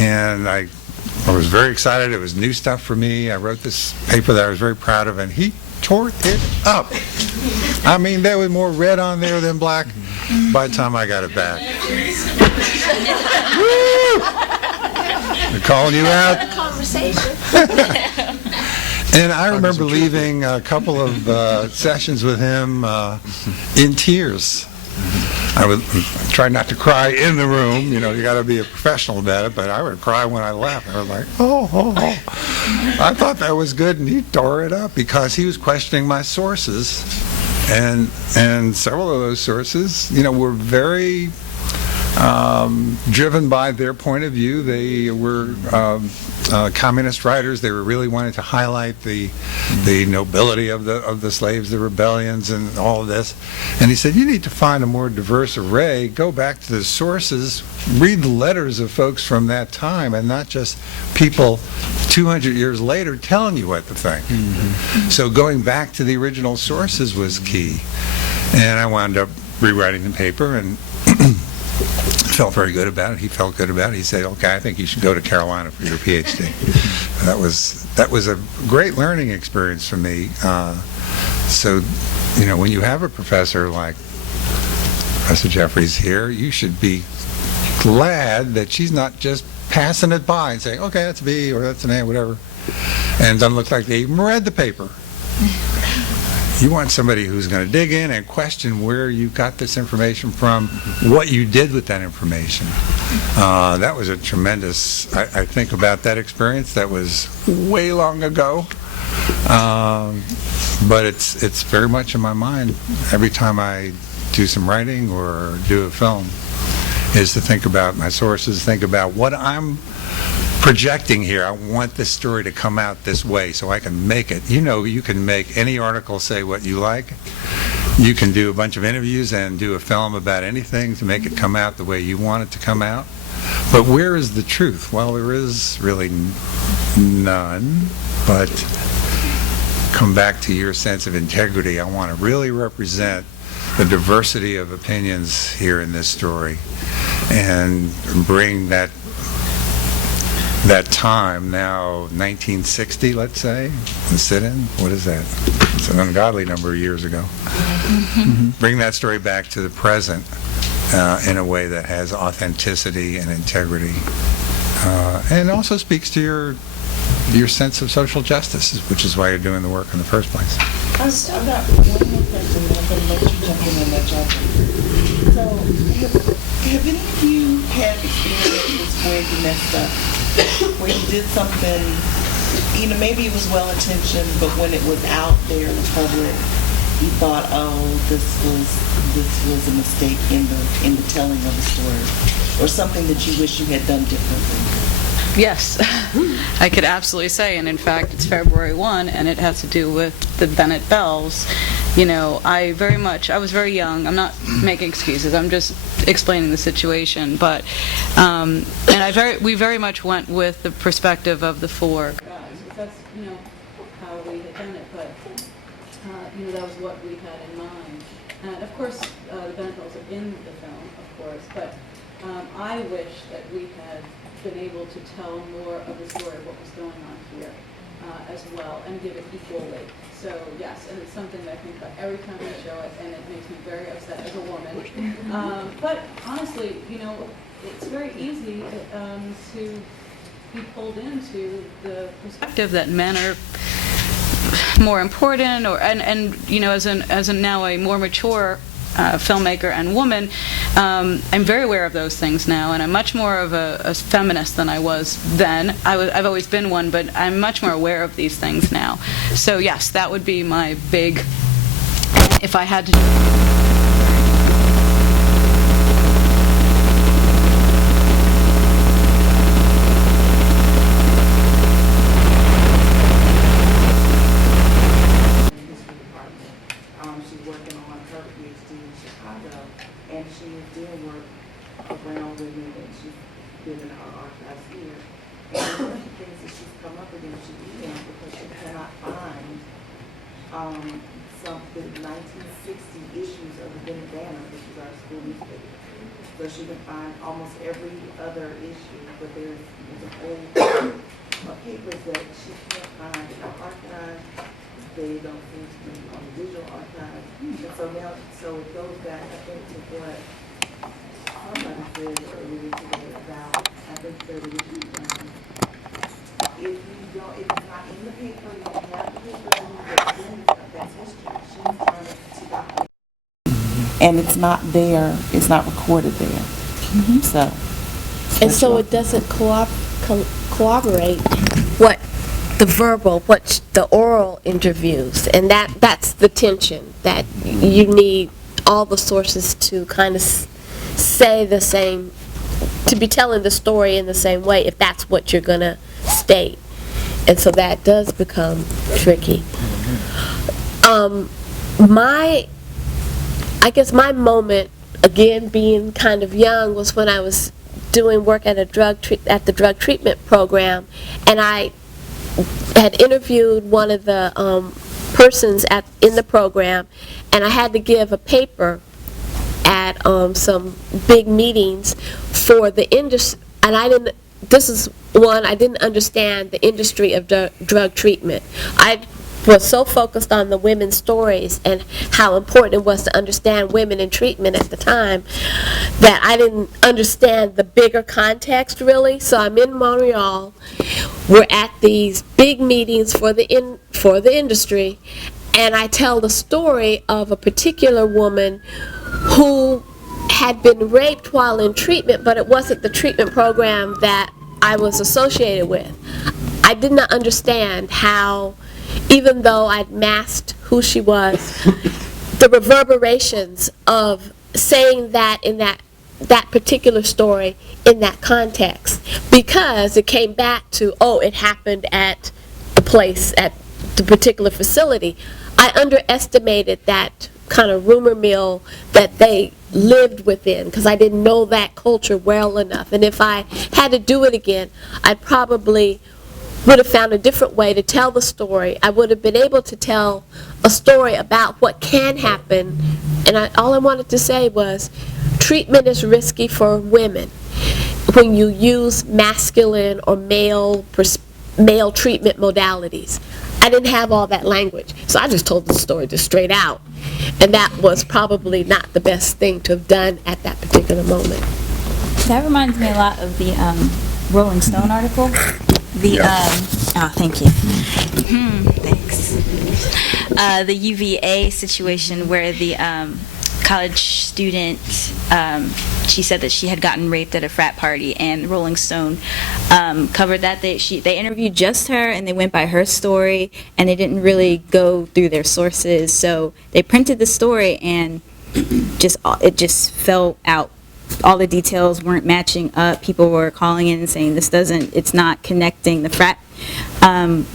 And I was very excited. It was new stuff for me. I wrote this paper that I was very proud of, and he tore it up. I mean, there was more red on there than black by the time I got it back. They're calling you out. Conversation. And I remember leaving a couple of sessions with him in tears. I would try not to cry in the room. You got to be a professional about it, but I would cry when I left. I was like, oh. I thought that was good, and he tore it up because he was questioning my sources. And several of those sources, were very driven by their point of view. They were communist writers. They were really wanting to highlight the nobility of the slaves, the rebellions, and all of this. And he said, you need to find a more diverse array. Go back to the sources. Read the letters of folks from that time, and not just people 200 years later telling you what to think. Mm-hmm. So going back to the original sources was key. And I wound up rewriting the paper, and felt very good about it. He felt good about it. He said, okay, I think you should go to Carolina for your PhD. That was a great learning experience for me. So, when you have a professor like Professor Jeffries here, you should be glad that she's not just passing it by and saying, okay, that's a B or that's an A, whatever, and doesn't look like they even read the paper. You want somebody who's going to dig in and question where you got this information from, what you did with that information. That was a tremendous, I think about that experience. That was way long ago. But it's very much in my mind every time I do some writing or do a film, is to think about my sources, think about what I'm projecting here. I want this story to come out this way so I can make it. You can make any article say what you like. You can do a bunch of interviews and do a film about anything to make it come out the way you want it to come out. But where is the truth? Well, there is really none, but come back to your sense of integrity. I want to really represent the diversity of opinions here in this story and bring that time, now 1960, let's say, the sit-in, what is that? It's an ungodly number of years ago. Mm-hmm. Bring that story back to the present in a way that has authenticity and integrity, and also speaks to your sense of social justice, which is why you're doing the work in the first place. I've got one more question, and I'm going to let you jump in on that, John. So, have any of you had experiences where you messed up? Where you did something, maybe it was well-intentioned, but when it was out there in the public, you thought, oh, this was a mistake in the telling of the story, or something that you wish you had done differently? Yes, I could absolutely say, and in fact, it's February 1, and it has to do with the Bennett Bells. I was very young. I'm not making excuses. I'm just explaining the situation. But, and we very much went with the perspective of the four guys. That's, how we had done it. But, that was what we had in mind. And of course, the Bennett Bells are in the film, of course. But I wish that we had been able to tell more of the story of what was going on here as well, and give it equal weight. So yes, and it's something that I think about every time we show it, and it makes me very upset as a woman. But honestly, it's very easy to be pulled into the perspective that men are more important, or and as now a more mature filmmaker and woman, I'm very aware of those things now, and I'm much more of a feminist than I was then. I've always been one, but I'm much more aware of these things now. So yes, that would be my big, if I had to she's working on her PhD in Chicago, and she is doing work around women, and she's been in our archives here. And one of the things that she's come up against, she emailed because she cannot find some of the 1960 issues of the Bennett Banner, which is our school newspaper. So she can find almost every other issue, but there's a whole papers that she can't find in our archive. They don't seem to be on the digital archive. And so now, so it goes back, I think, to what somebody said earlier today about, I think that if it's not in the paper, you don't have the paper, then that's history. She's trying to document. And it's not there, it's not recorded there. So. And so it doesn't corroborate what the verbal, what the oral interviews, and that's the tension, that you need all the sources to kind of say the same, to be telling the story in the same way if that's what you're going to state. And so that does become tricky. I guess my moment, again, being kind of young, was when I was doing work at the drug treatment program, and I had interviewed one of the persons in the program, and I had to give a paper at some big meetings for the industry, and I didn't understand the industry of drug treatment. I was so focused on the women's stories and how important it was to understand women in treatment at the time that I didn't understand the bigger context, really. So I'm in Montreal. We're at these big meetings for the industry, and I tell the story of a particular woman who had been raped while in treatment, but it wasn't the treatment program that I was associated with. I did not understand how, even though I'd masked who she was, the reverberations of saying that in that particular story in that context, because it came back to, it happened at the place, at the particular facility. I underestimated that kind of rumor mill that they lived within, because I didn't know that culture well enough. And if I had to do it again, I probably would have found a different way to tell the story. I would have been able to tell a story about what can happen, and all I wanted to say was, treatment is risky for women when you use masculine or male treatment modalities. I didn't have all that language, so I just told the story just straight out, and that was probably not the best thing to have done at that particular moment. That reminds me a lot of the Rolling Stone article. Thank you. Thanks. The UVA situation where the college student, she said that she had gotten raped at a frat party, and Rolling Stone covered that. They interviewed just her, and they went by her story, and they didn't really go through their sources. So they printed the story, and it just fell out. All the details weren't matching up. People were calling in and saying it's not connecting. The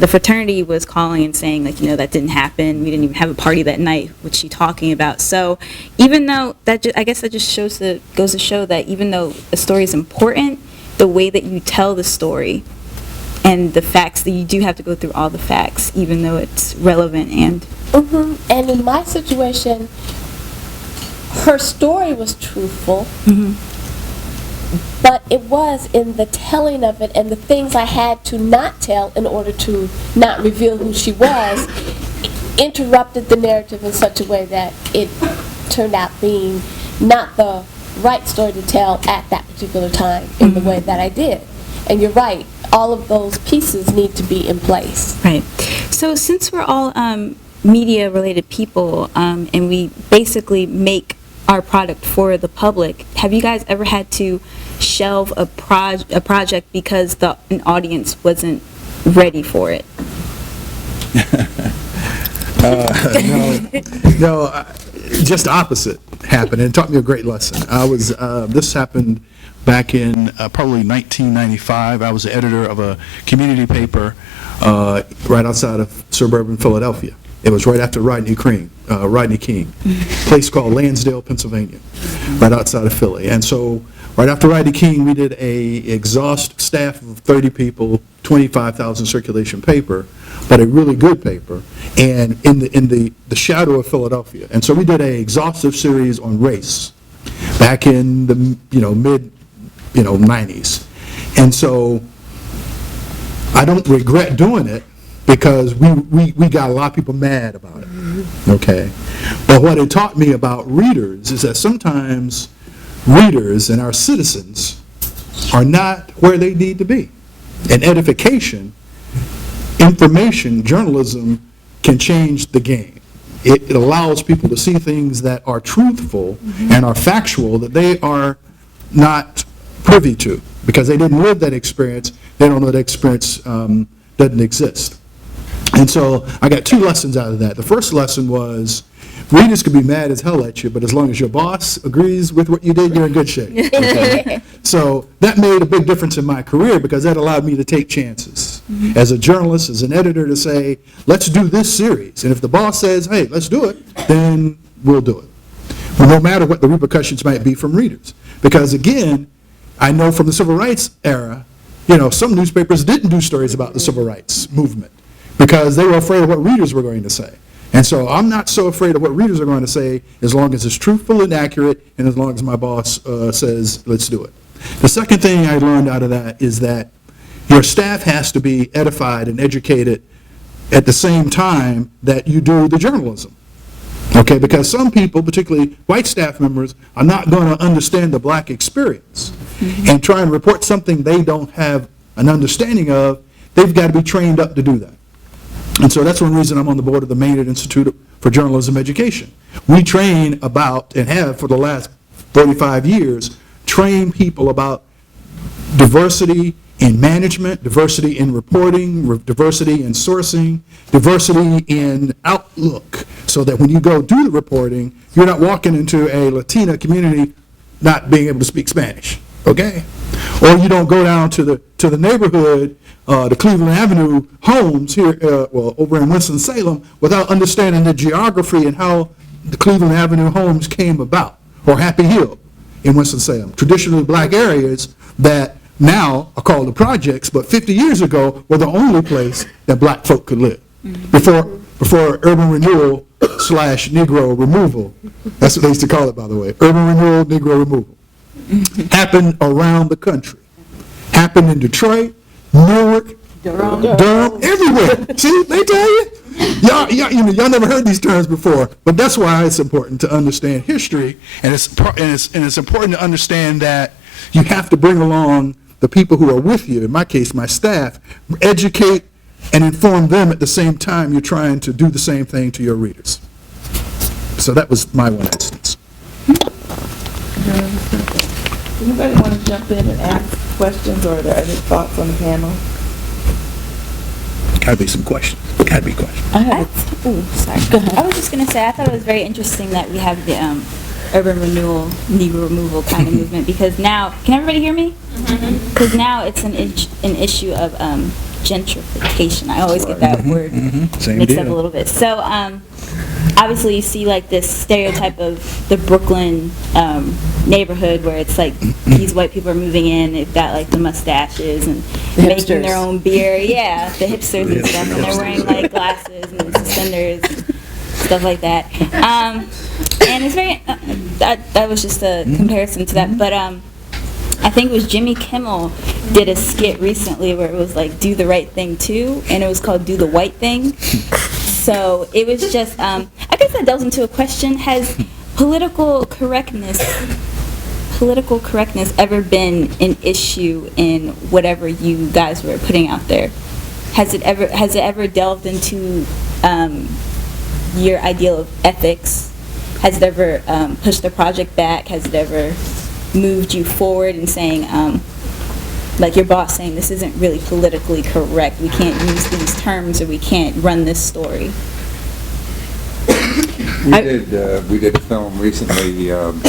fraternity was calling and saying, that didn't happen. We didn't even have a party that night. What's she talking about? So even though I guess that just goes to show that even though a story is important, the way that you tell the story and the facts, that you do have to go through all the facts, even though it's relevant and. And in my situation, her story was truthful, but it was in the telling of it and the things I had to not tell in order to not reveal who she was, interrupted the narrative in such a way that it turned out being not the right story to tell at that particular time in the way that I did. And you're right, all of those pieces need to be in place. Right. So since we're all media-related people, and we basically make our product for the public, have you guys ever had to shelve a project because an audience wasn't ready for it? No, just the opposite happened, and it taught me a great lesson. This happened back in probably 1995. I was the editor of a community paper right outside of suburban Philadelphia. It was right after Rodney King, place called Lansdale, Pennsylvania, right outside of Philly. And so right after Rodney King, we did a exhaust staff of 30 people, 25,000 circulation paper, but a really good paper, and in the shadow of Philadelphia. And so we did an exhaustive series on race back in the mid 90s. And so I don't regret doing it, because we got a lot of people mad about it, okay? But what it taught me about readers is that sometimes readers and our citizens are not where they need to be. And edification, information, journalism can change the game. It allows people to see things that are truthful and are factual that they are not privy to, because they didn't live that experience. They don't know that experience doesn't exist. And so I got 2 lessons out of that. The first lesson was, readers could be mad as hell at you, but as long as your boss agrees with what you did, you're in good shape. Okay? So that made a big difference in my career, because that allowed me to take chances. As a journalist, as an editor, to say, let's do this series. And if the boss says, hey, let's do it, then we'll do it. Well, no matter what the repercussions might be from readers. Because again, I know from the civil rights era, some newspapers didn't do stories about the civil rights movement, because they were afraid of what readers were going to say. And so I'm not so afraid of what readers are going to say, as long as it's truthful and accurate, and as long as my boss says, let's do it. The second thing I learned out of that is that your staff has to be edified and educated at the same time that you do the journalism. Okay, because some people, particularly white staff members, are not going to understand the black experience and try and report something they don't have an understanding of. They've got to be trained up to do that. And so that's one reason I'm on the board of the Maynard Institute for Journalism Education. We train about, and have for the last 45 years, train people about diversity in management, diversity in reporting, diversity in sourcing, diversity in outlook, so that when you go do the reporting, you're not walking into a Latina community not being able to speak Spanish, okay? Or you don't go down to the neighborhood, the Cleveland Avenue homes here, over in Winston-Salem, without understanding the geography and how the Cleveland Avenue homes came about, or Happy Hill in Winston-Salem. Traditionally black areas that now are called the projects, but 50 years ago were the only place that black folk could live. Before urban renewal / Negro removal, that's what they used to call it, by the way, urban renewal, Negro removal, happened around the country. Happened in Detroit, Newark, Durham, everywhere. See, they tell you. Y'all never heard these terms before, but that's why it's important to understand history, and it's important to understand that you have to bring along the people who are with you, in my case, my staff, educate and inform them at the same time you're trying to do the same thing to your readers. So that was my one instance. Anybody want to jump in and ask questions, or are there any thoughts on the panel? Gotta be some questions. Gotta be questions. Sorry. Go ahead. I was just going to say, I thought it was very interesting that we have the urban renewal, Negro removal kind of movement, because now, can everybody hear me? Because now it's an issue of gentrification. I always get that word mixed up a little bit. So obviously you see like this stereotype of the Brooklyn neighborhood where it's like these white people are moving in, they've got like the mustaches and making their own beer. Yeah, the hipsters and stuff, and they're wearing like glasses and suspenders and stuff like that. And it's very, that was just a comparison to that. But I think it was Jimmy Kimmel did a skit recently where it was like, do the right thing too, and it was called Do the White Thing. So it was just, I guess that delves into a question, has political correctness ever been an issue in whatever you guys were putting out there? Has it ever delved into your ideal of ethics Has it ever pushed the project back? Has it ever moved you forward in saying, like your boss saying, this isn't really politically correct, we can't use these terms, or we can't run this story? We did a film recently on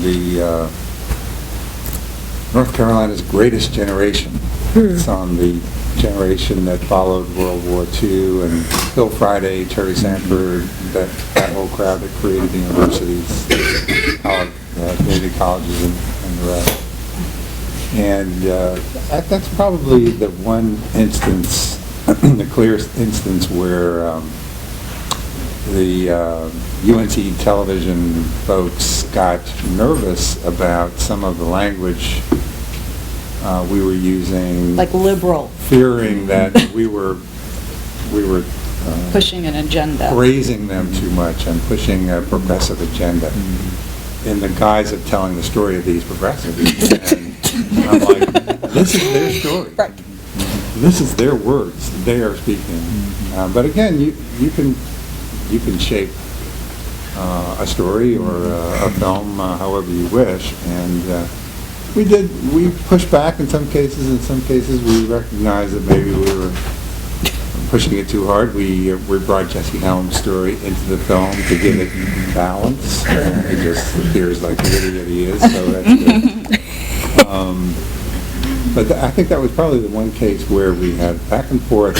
the North Carolina's Greatest Generation. It's on the generation that followed World War II, and Bill Friday, Terry Sanford, that whole crowd that created the universities, community colleges, and the rest. And that's probably the one instance, the clearest instance where the UNC television folks got nervous about some of the language we were using, Like liberal. fearing that we were Pushing an agenda. praising them too much and pushing a progressive agenda in the guise of telling the story of these progressives. And I'm like, this is their story. Right. This is their words. They are speaking. But again, you can shape a story or a film however you wish, and we pushed back in some cases. In some cases, we recognized that maybe we were pushing it too hard. We brought Jesse Helm's story into the film to give it balance. He just appears like the idiot he is, so that's good. But I think that was probably the one case where we had back and forth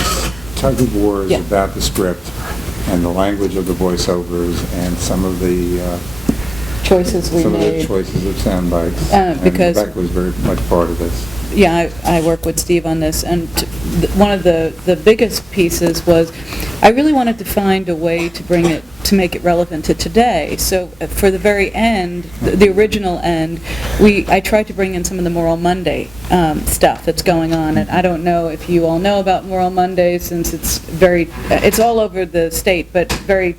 tug of wars about the script and the language of the voiceovers and some of the Choices we some of the made. choices of sound bites. Because- and Rebecca was very much part of this. Yeah, I work with Steve on this, and one of the biggest pieces was I really wanted to find a way to bring it, to make it relevant to today. So for the very end, the original end, I tried to bring in some of the Moral Monday stuff that's going on, and I don't know if you all know about Moral Monday, since it's all over the state, but very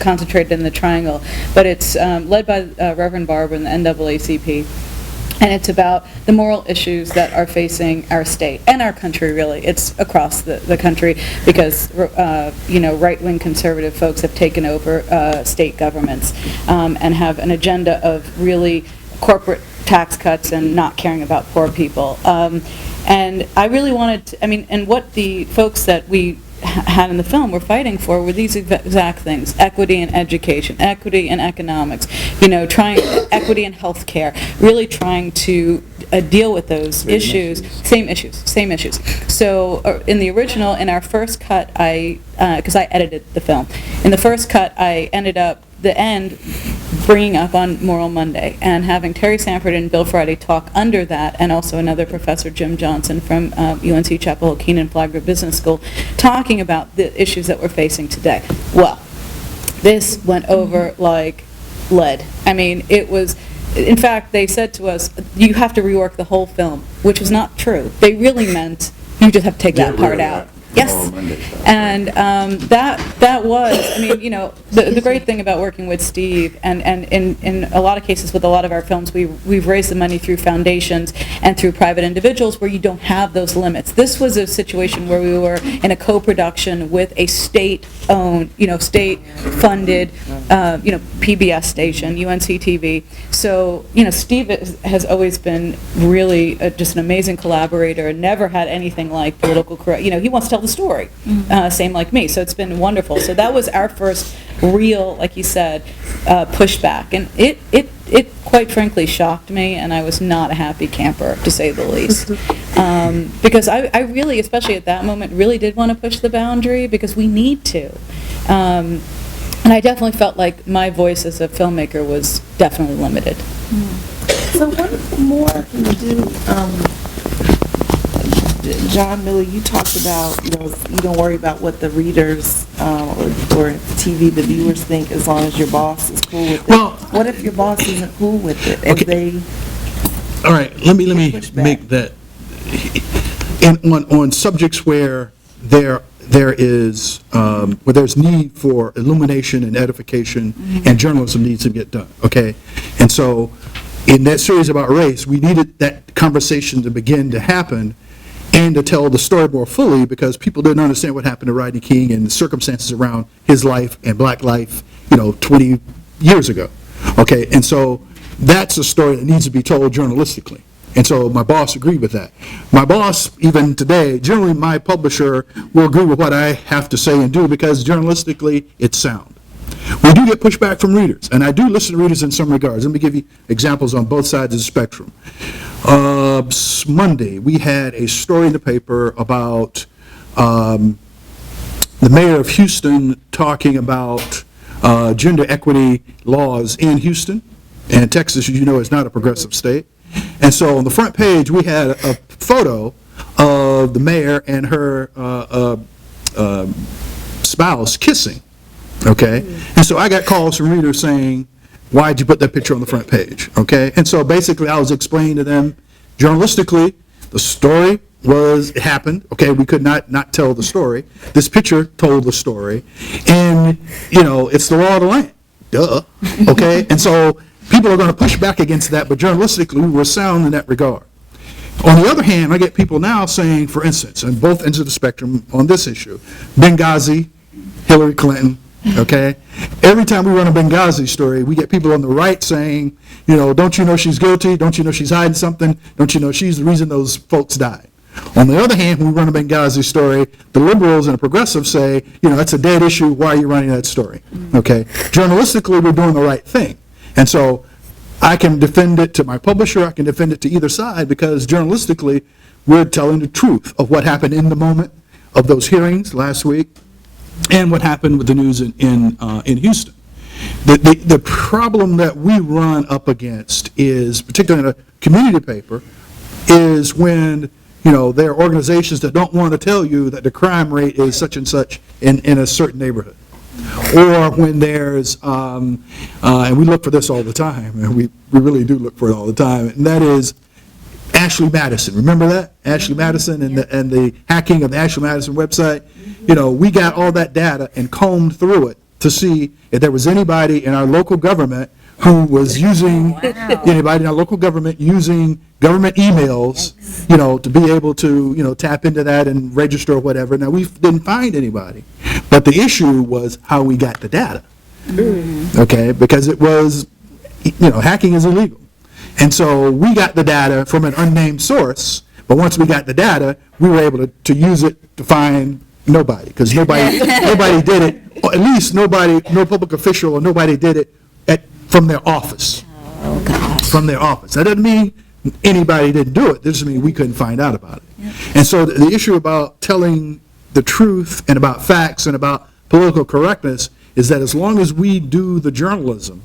concentrated in the Triangle. But it's led by Reverend Barber and the NAACP. And it's about the moral issues that are facing our state and our country, really. It's across the country because, right-wing conservative folks have taken over state governments and have an agenda of really corporate tax cuts and not caring about poor people. And I really wanted to, and what the folks that we had in the film were fighting for were these exact things: equity in education, equity in economics, equity in healthcare, really trying to deal with those issues. Same issues. So in the original, in our first cut, because I edited the film, in the first cut I ended up the end bringing up on Moral Monday and having Terry Sanford and Bill Friday talk under that, and also another professor, Jim Johnson from UNC Chapel Hill Keenan Flagler Business School, talking about the issues that we're facing today. Well, this went over like lead. It was, in fact, they said to us, you have to rework the whole film, which was not true. They really meant you just have to take that part out. Yes, and that was, the great thing about working with Steve, and in a lot of cases with a lot of our films, we've raised the money through foundations and through private individuals where you don't have those limits. This was a situation where we were in a co-production with a state-owned, state-funded, PBS station, UNC TV. So, Steve has always been really just an amazing collaborator and never had anything like political correct. He wants to tell the story, same like me. So it's been wonderful. So that was our first real, like you said, pushback, and it quite frankly shocked me, and I was not a happy camper, to say the least, because I really, especially at that moment, really did want to push the boundary because we need to. And I definitely felt like my voice as a filmmaker was definitely limited. So what more can you do? John Miller, you talked about, you don't worry about what the readers or TV, the viewers think, as long as your boss is cool with it. Well, what if your boss isn't cool with it? And Okay. All right, let me make that, on subjects where there's need for illumination and edification, and journalism needs to get done, okay? And so, in that series about race, we needed that conversation to begin to happen and to tell the story more fully, because people didn't understand what happened to Rodney King and the circumstances around his life and black life 20 years ago. Okay, and so that's a story that needs to be told journalistically. And so my boss agreed with that. My boss, even today, generally my publisher will agree with what I have to say and do because journalistically it's sound. We do get pushback from readers, and I do listen to readers in some regards. Let me give you examples on both sides of the spectrum. Monday, we had a story in the paper about the mayor of Houston talking about gender equity laws in Houston. And Texas, as you know, is not a progressive state. And so on the front page, we had a photo of the mayor and her spouse kissing, okay? And so I got calls from readers saying, why'd you put that picture on the front page, okay? And so basically I was explaining to them, journalistically, the story it happened, okay? We could not tell the story. This picture told the story. And, it's the law of the land, duh, okay? And so people are going to push back against that, but journalistically, we were sound in that regard. On the other hand, I get people now saying, for instance, on both ends of the spectrum on this issue, Benghazi, Hillary Clinton, okay? Every time we run a Benghazi story, we get people on the right saying, don't you know she's guilty? Don't you know she's hiding something? Don't you know she's the reason those folks died? On the other hand, when we run a Benghazi story, the liberals and the progressives say, that's a dead issue. Why are you running that story? Okay? Journalistically, we're doing the right thing. And so I can defend it to my publisher, I can defend it to either side, because journalistically, we're telling the truth of what happened in the moment of those hearings last week and what happened with the news in Houston. The problem that we run up against is, particularly in a community paper, is when there are organizations that don't want to tell you that the crime rate is such and such in a certain neighborhood. Or when there's, and we look for this all the time, and we really do look for it all the time, and that is Ashley Madison. Remember that? Ashley Madison and the hacking of the Ashley Madison website? We got all that data and combed through it to see if there was anybody in our local government who was using, anybody in our local government using government emails, to be able to, tap into that and register or whatever. Now, we didn't find anybody. But the issue was how we got the data, okay? Because it was, hacking is illegal. And so we got the data from an unnamed source, but once we got the data, we were able to use it to find nobody, because nobody did it, or at least no public official or nobody did it from their office. Oh, gosh. From their office. That doesn't mean anybody didn't do it. This just means we couldn't find out about it. Yep. And so the issue about telling the truth and about facts and about political correctness is that as long as we do the journalism,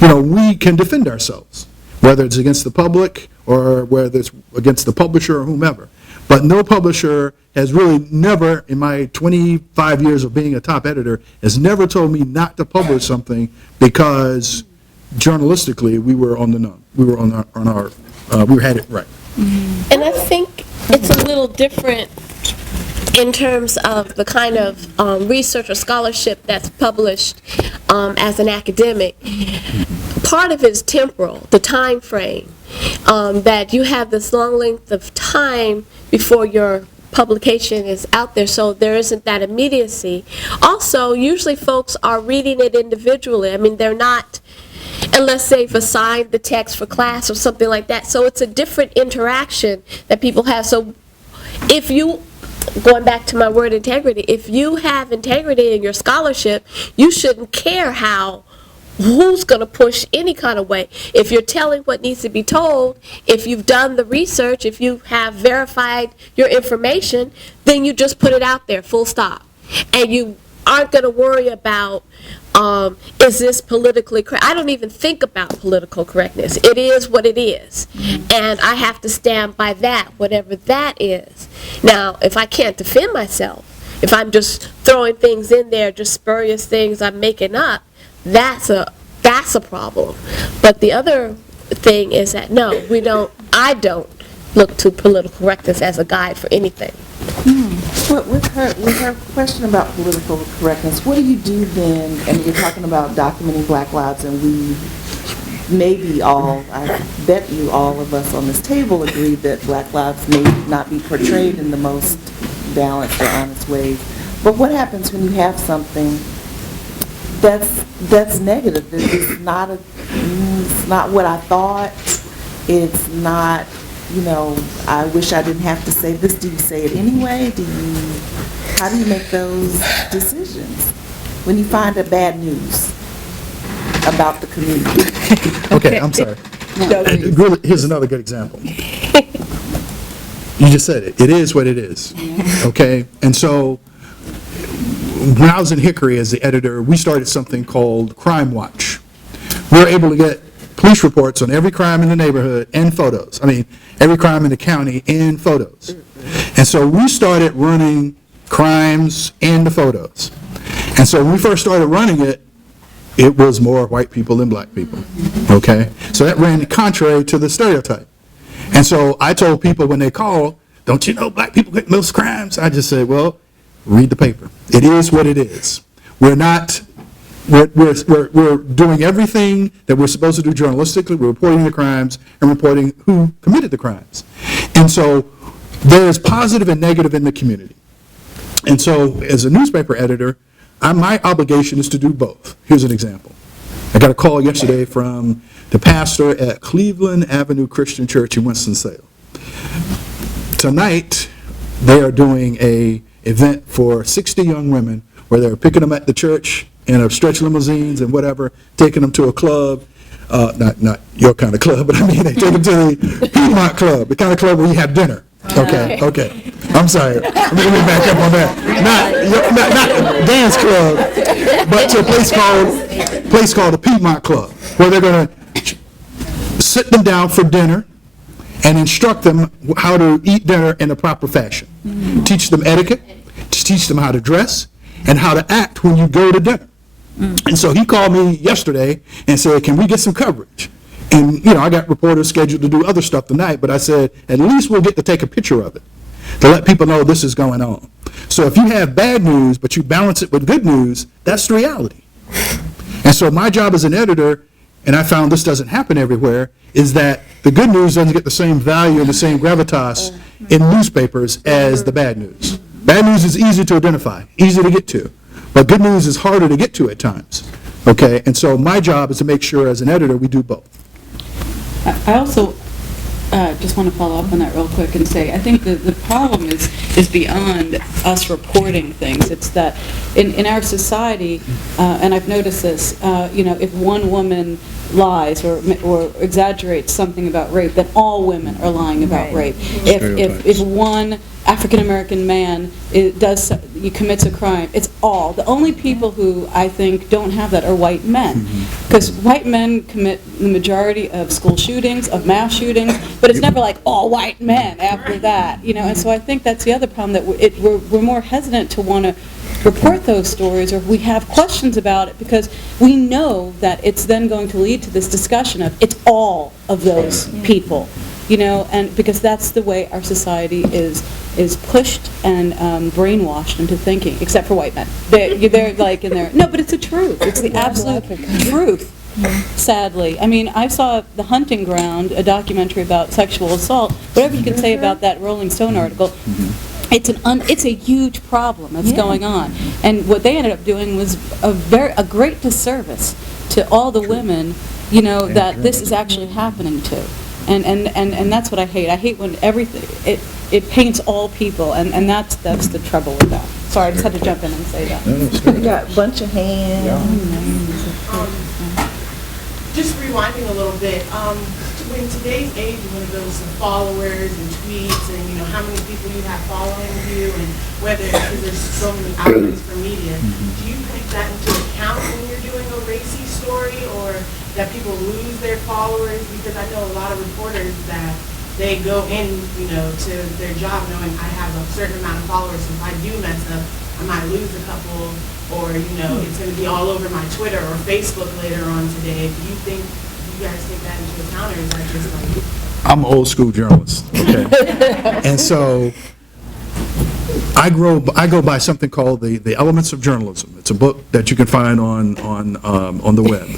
we can defend ourselves, whether it's against the public or whether it's against the publisher or whomever. But no publisher has really never, in my 25 years of being a top editor, has never told me not to publish something because journalistically we were on the none. We were we had it right. And I think it's a little different in terms of the kind of research or scholarship that's published as an academic. Part of it is temporal, the time frame, that you have this long length of time before your publication is out there, so there isn't that immediacy. Also, usually folks are reading it individually. I mean, they're not, unless they've assigned the text for class or something like that. So it's a different interaction that people have. So if you, going back to my word integrity, if you have integrity in your scholarship, you shouldn't care who's going to push any kind of way. If you're telling what needs to be told, if you've done the research, if you have verified your information, then you just put it out there, full stop. And you aren't going to worry about, is this politically correct? I don't even think about political correctness. It is what it is. And I have to stand by that, whatever that is. Now, if I can't defend myself, if I'm just throwing things in there, just spurious things I'm making up, that's a problem. But the other thing is that I don't look to political correctness as a guide for anything. Well, with her question about political correctness, what do you do then? And you're talking about documenting Black lives, and we maybe all, I bet you all of us on this table agree that Black lives may not be portrayed in the most balanced or honest way. But what happens when you have something that's negative. It's not what I thought. It's not, I wish I didn't have to say this. Do you say it anyway? How do you make those decisions when you find a bad news about the community? Okay, I'm sorry. Here's another good example. You just said it. It is what it is. Okay? And so when I was in Hickory as the editor, we started something called Crime Watch. We were able to get police reports on every crime in the neighborhood and photos. I mean, every crime in the county and photos. And so we started running crimes and the photos. And so when we first started running it, it was more white people than black people. Okay? So that ran contrary to the stereotype. And so I told people when they call, don't you know black people commit most crimes? I just said, well, read the paper. It is what it is. We're doing everything that we're supposed to do journalistically. We're reporting the crimes and reporting who committed the crimes. And so there's positive and negative in the community. And so as a newspaper editor, my obligation is to do both. Here's an example. I got a call yesterday from the pastor at Cleveland Avenue Christian Church in Winston-Salem. Tonight, they are doing an event for 60 young women where they're picking them at the church in a stretch limousines and whatever, taking them to a club, not your kind of club, but I mean they take them to the Piedmont Club, the kind of club where you have dinner. Okay. I'm sorry. Let me back up on that. Not dance club, but to a place called the Piedmont Club, where they're going to sit them down for dinner and instruct them how to eat dinner in a proper fashion. Teach them etiquette, teach them how to dress, and how to act when you go to dinner. And so he called me yesterday and said, can we get some coverage? And, I got reporters scheduled to do other stuff tonight, but I said, at least we'll get to take a picture of it to let people know this is going on. So if you have bad news, but you balance it with good news, that's the reality. And so my job as an editor, and I found this doesn't happen everywhere, is that the good news doesn't get the same value and the same gravitas in newspapers as the bad news. Bad news is easy to identify, easy to get to, but good news is harder to get to at times. Okay, and so my job is to make sure as an editor we do both. I also just want to follow up on that real quick and say, I think the problem is beyond us reporting things. It's that in our society, and I've noticed this, if one woman lies or exaggerates something about rape, then all women are lying about rape. If one African American man commits a crime, it's all. The only people who I think don't have that are white men, because white men commit the majority of school shootings, of mass shootings, but it's never like all white men after that, And so I think that's the other problem, that we're more hesitant to want to report those stories, or we have questions about it because we know that it's then going to lead to this discussion of it's all of those people, and because that's the way our society is pushed and brainwashed into thinking, except for white men. They're like in there. No, but it's the truth. It's the absolute truth. Sadly, I mean, I saw The Hunting Ground, a documentary about sexual assault. Whatever you can say about that Rolling Stone article. It's a huge problem that's going on, and what they ended up doing was a great disservice to all the women, that this is actually happening to, and that's what I hate. I hate when everything it paints all people, and that's the trouble with that. Sorry, I just had to jump in and say that. We got a bunch of hands. Just rewinding a little bit, in today's age, when it goes to followers and tweets and how many people you have following you, and whether because there's so many outlets for media, do you take that into account when you're doing a racy story, or that people lose their followers? Because I know a lot of reporters that they go in, to their job knowing I have a certain amount of followers, so if I do mess up, I might lose a couple, or it's going to be all over my Twitter or Facebook later on today. Do you think you guys take that into account, or is that just like? I'm an old school journalist, okay? And so I go by something called the Elements of Journalism. It's a book that you can find on the web.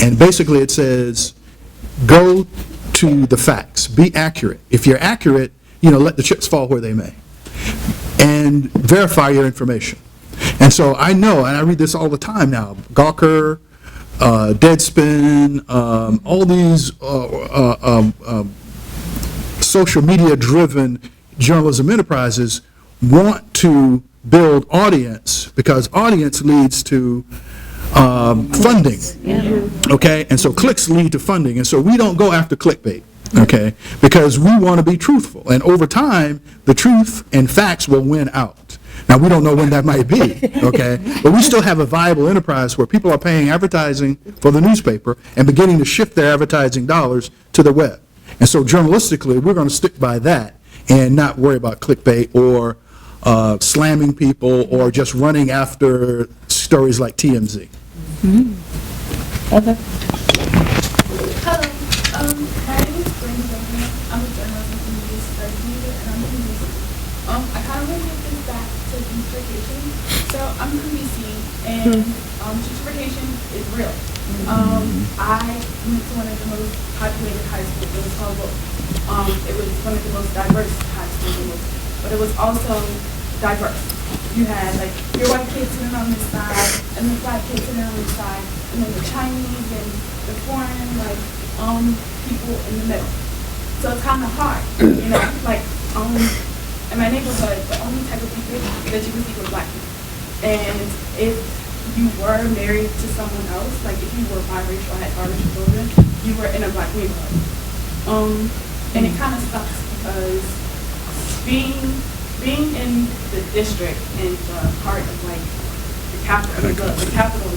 And basically it says, go to the facts, be accurate. If you're accurate, let the chips fall where they may. And verify your information. And so I know, and I read this all the time now, Gawker, Deadspin, all these social media-driven journalism enterprises want to build audience because audience leads to funding. Okay, and so clicks lead to funding, and so we don't go after clickbait. Okay, because we want to be truthful, and over time, the truth and facts will win out. Now, we don't know when that might be, okay, but we still have a viable enterprise where people are paying advertising for the newspaper and beginning to shift their advertising dollars to the web. And so journalistically, we're going to stick by that and not worry about clickbait or slamming people or just running after stories like TMZ. Okay. Hello, my name is Brenda Bennett. I'm a journalism and media studies major, and I'm from UC. I kind of want to get this back to gentrification. So I'm from UC, and gentrification is real. I went to one of the most populated high schools. It was called it was one of the most diverse high schools, but it was also diverse. You had like your white kids sitting on this side, and the black kids sitting on this side, and then the Chinese and the foreign people in the middle. So it's kind of hard, you know. Like in my neighborhood, the only type of people that you would see were black people. And if you were married to someone else, like if you were biracial, had biracial children, you were in a black neighborhood. And it kind of sucks because being in the district and part of like the capital, the capital,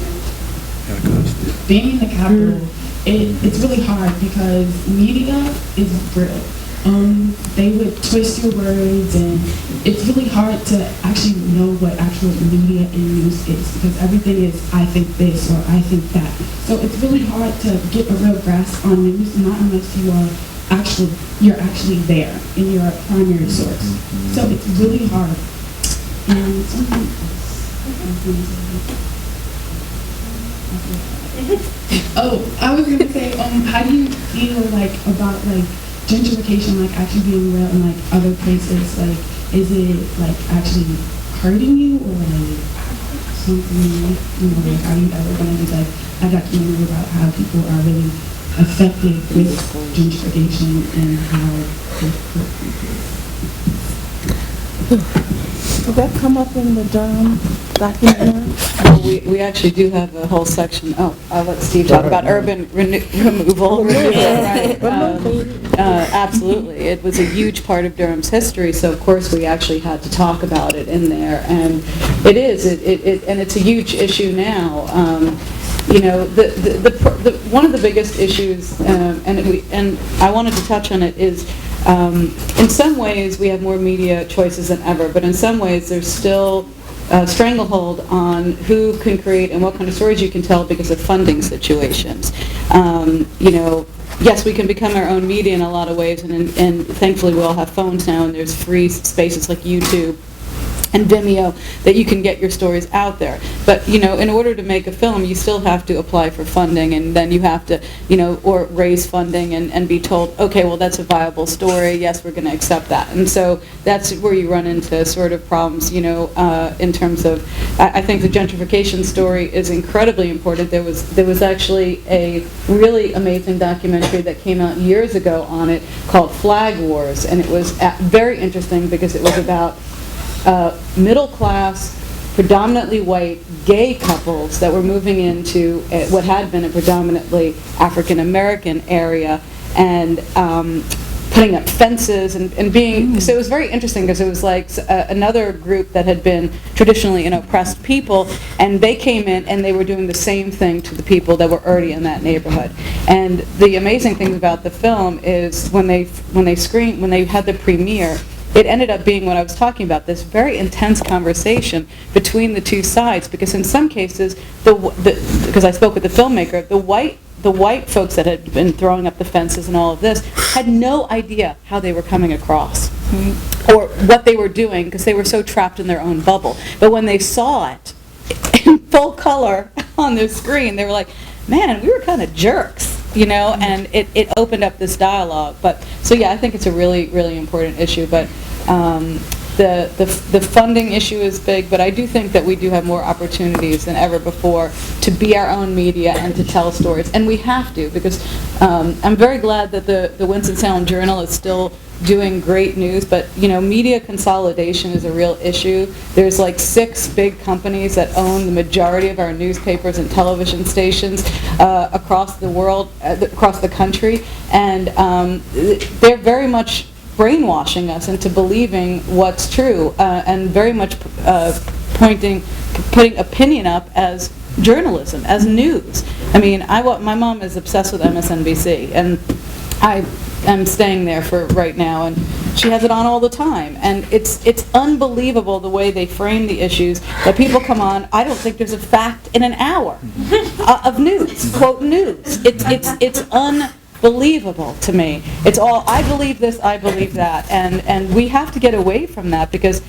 being in the capital, it's really hard because media is real. They would twist your words, and it's really hard to actually know what actual media and news is because everything is I think this or I think that. So it's really hard to get a real grasp on news, not unless you're actually there in your primary source. So it's really hard. And something else. I was gonna say, how do you feel like about like gentrification, like actually being real in like other places? Like, is it like actually hurting you or like something? You know, like are you ever gonna do like a documentary about how people are really affected with gentrification and how Did that come up in the Durham documentary? Well, we actually do have a whole section. I'll let Steve talk about urban removal. Right. Absolutely. It was a huge part of Durham's history, so of course we actually had to talk about it in there. And it is, and it's a huge issue now. You know, one of the biggest issues, and I wanted to touch on it, is in some ways we have more media choices than ever, but in some ways there's still a stranglehold on who can create and what kind of stories you can tell because of funding situations. You know, yes, we can become our own media in a lot of ways, and thankfully we all have phones now, and there's free spaces like YouTube and Vimeo that you can get your stories out there. But, you know, in order to make a film, you still have to apply for funding, and then you have to, you know, or raise funding and be told, okay, well, that's a viable story, yes, we're going to accept that. And so that's where you run into sort of problems, you know, in terms of, I think the gentrification story is incredibly important. There was actually a really amazing documentary that came out years ago on it called Flag Wars, and it was very interesting because it was about middle-class, predominantly white, gay couples that were moving into what had been a predominantly African-American area, and putting up fences and being, so it was very interesting because it was like another group that had been traditionally an oppressed people, and they came in and they were doing the same thing to the people that were already in that neighborhood. And the amazing thing about the film is when they had the premiere, it ended up being what I was talking about, this very intense conversation between the two sides, because in some cases, because I spoke with the filmmaker, the white folks that had been throwing up the fences and all of this had no idea how they were coming across or what they were doing because they were so trapped in their own bubble. But when they saw it in full color on their screen, they were like, man, we were kind of jerks. You know, and it opened up this dialogue. But so yeah, I think it's a really, really important issue. But the funding issue is big, but I do think that we do have more opportunities than ever before to be our own media and to tell stories. And we have to, because I'm very glad that the Winston-Salem Journal is still doing great news, but media consolidation is a real issue. There's like 6 big companies that own the majority of our newspapers and television stations across the world, across the country, and they're very much brainwashing us into believing what's true, and very much putting opinion up as journalism, as news. I mean, my mom is obsessed with MSNBC, and I'm staying there for right now, and she has it on all the time. And it's unbelievable the way they frame the issues, that people come on, I don't think there's a fact in an hour of news, quote news. It's unbelievable to me. It's all, I believe this, I believe that, and we have to get away from that, because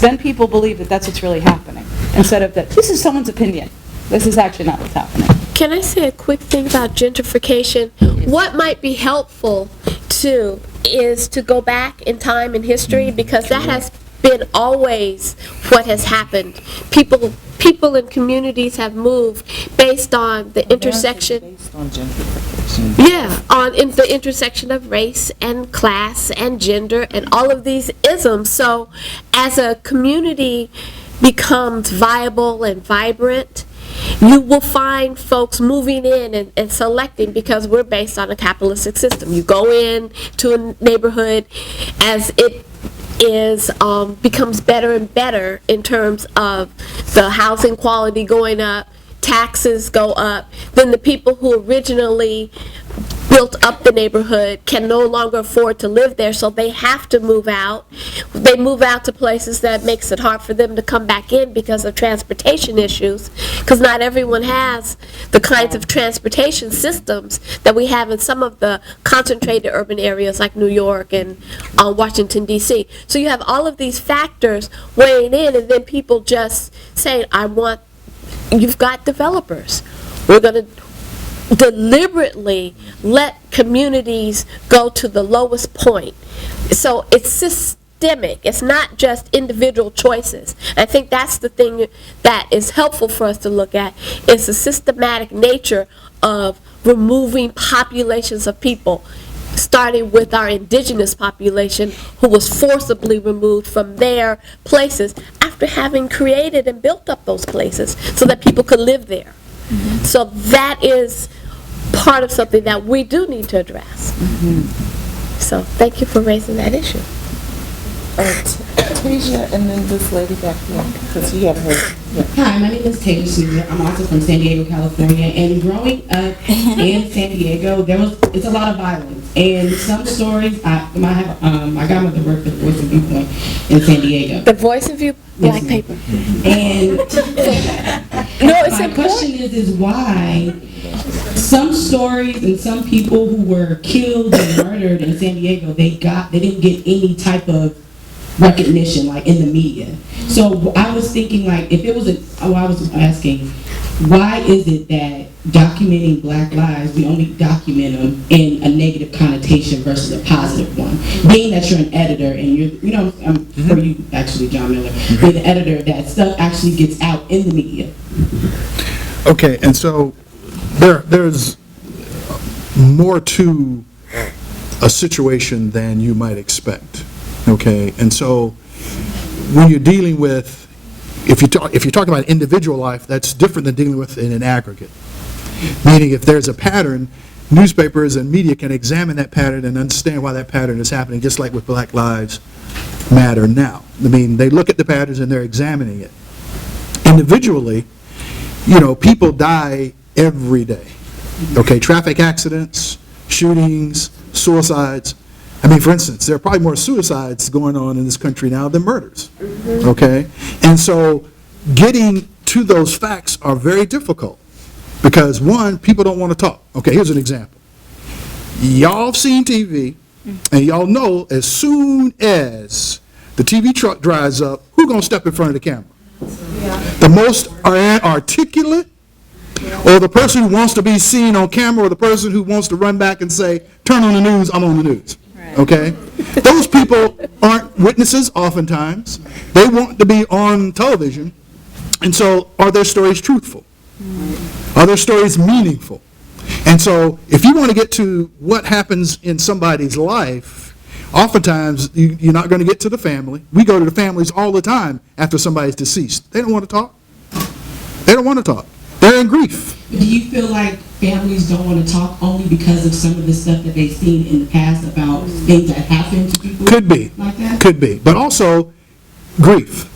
then people believe that that's what's really happening, instead of that this is someone's opinion. This is actually not what's happening. Can I say a quick thing about gentrification? What might be helpful, too, is to go back in time in history, because that has been always what has happened. People in communities have moved based on the intersection. Based on gentrification. Yeah, in the intersection of race and class and gender and all of these isms. So as a community becomes viable and vibrant, you will find folks moving in and selecting, because we're based on a capitalistic system. You go in to a neighborhood as it is becomes better and better in terms of the housing quality going up, taxes go up, then the people who originally built up the neighborhood can no longer afford to live there, so they have to move out. They move out to places that makes it hard for them to come back in because of transportation issues, because not everyone has the kinds of transportation systems that we have in some of the concentrated urban areas like New York and Washington, D.C. So you have all of these factors weighing in, and then people just saying, you've got developers. We're going to deliberately let communities go to the lowest point. So it's systemic. It's not just individual choices. I think that's the thing that is helpful for us to look at, is the systematic nature of removing populations of people, starting with our indigenous population, who was forcibly removed from their places after having created and built up those places so that people could live there. So that is part of something that we do need to address. So thank you for raising that issue. Tasia, and then this lady back here, because you haven't heard. Yeah. Hi, my name is Tasia Souza. I'm also from San Diego, California. And growing up in San Diego, it's a lot of violence. And some stories, my godmother worked at the Voice of Viewpoint in San Diego. The Voice of View, black paper. And my question is why some stories and some people who were killed and murdered in San Diego, they didn't get any type of recognition, like in the media. So I was thinking, like, I was asking, why is it that documenting Black lives, we only document them in a negative connotation versus a positive one? Being that you're an editor and for you actually, John Miller, being the editor, that stuff actually gets out in the media. Okay, and so there's more to a situation than you might expect. Okay, and so when you're dealing with, if you're talking about individual life, that's different than dealing with in an aggregate. Meaning, if there's a pattern, newspapers and media can examine that pattern and understand why that pattern is happening, just like with Black Lives Matter now. I mean, they look at the patterns and they're examining it. Individually, people die every day. Okay, traffic accidents, shootings, suicides. I mean, for instance, there are probably more suicides going on in this country now than murders, okay? And so getting to those facts are very difficult because, one, people don't want to talk. Okay, here's an example. Y'all have seen TV, and y'all know as soon as the TV truck drives up, who's going to step in front of the camera? The most articulate, or the person who wants to be seen on camera, or the person who wants to run back and say, turn on the news, I'm on the news. okay? Those people aren't witnesses oftentimes. They want to be on television. And so are their stories truthful? Are their stories meaningful? And so if you want to get to what happens in somebody's life, oftentimes you're not going to get to the family. We go to the families all the time after somebody's deceased. They don't want to talk. They don't want to talk. They're in grief. Do you feel like families don't want to talk only because of some of the stuff that they've seen in the past about things that happened to people? Could be. Like that? Could be. But also grief.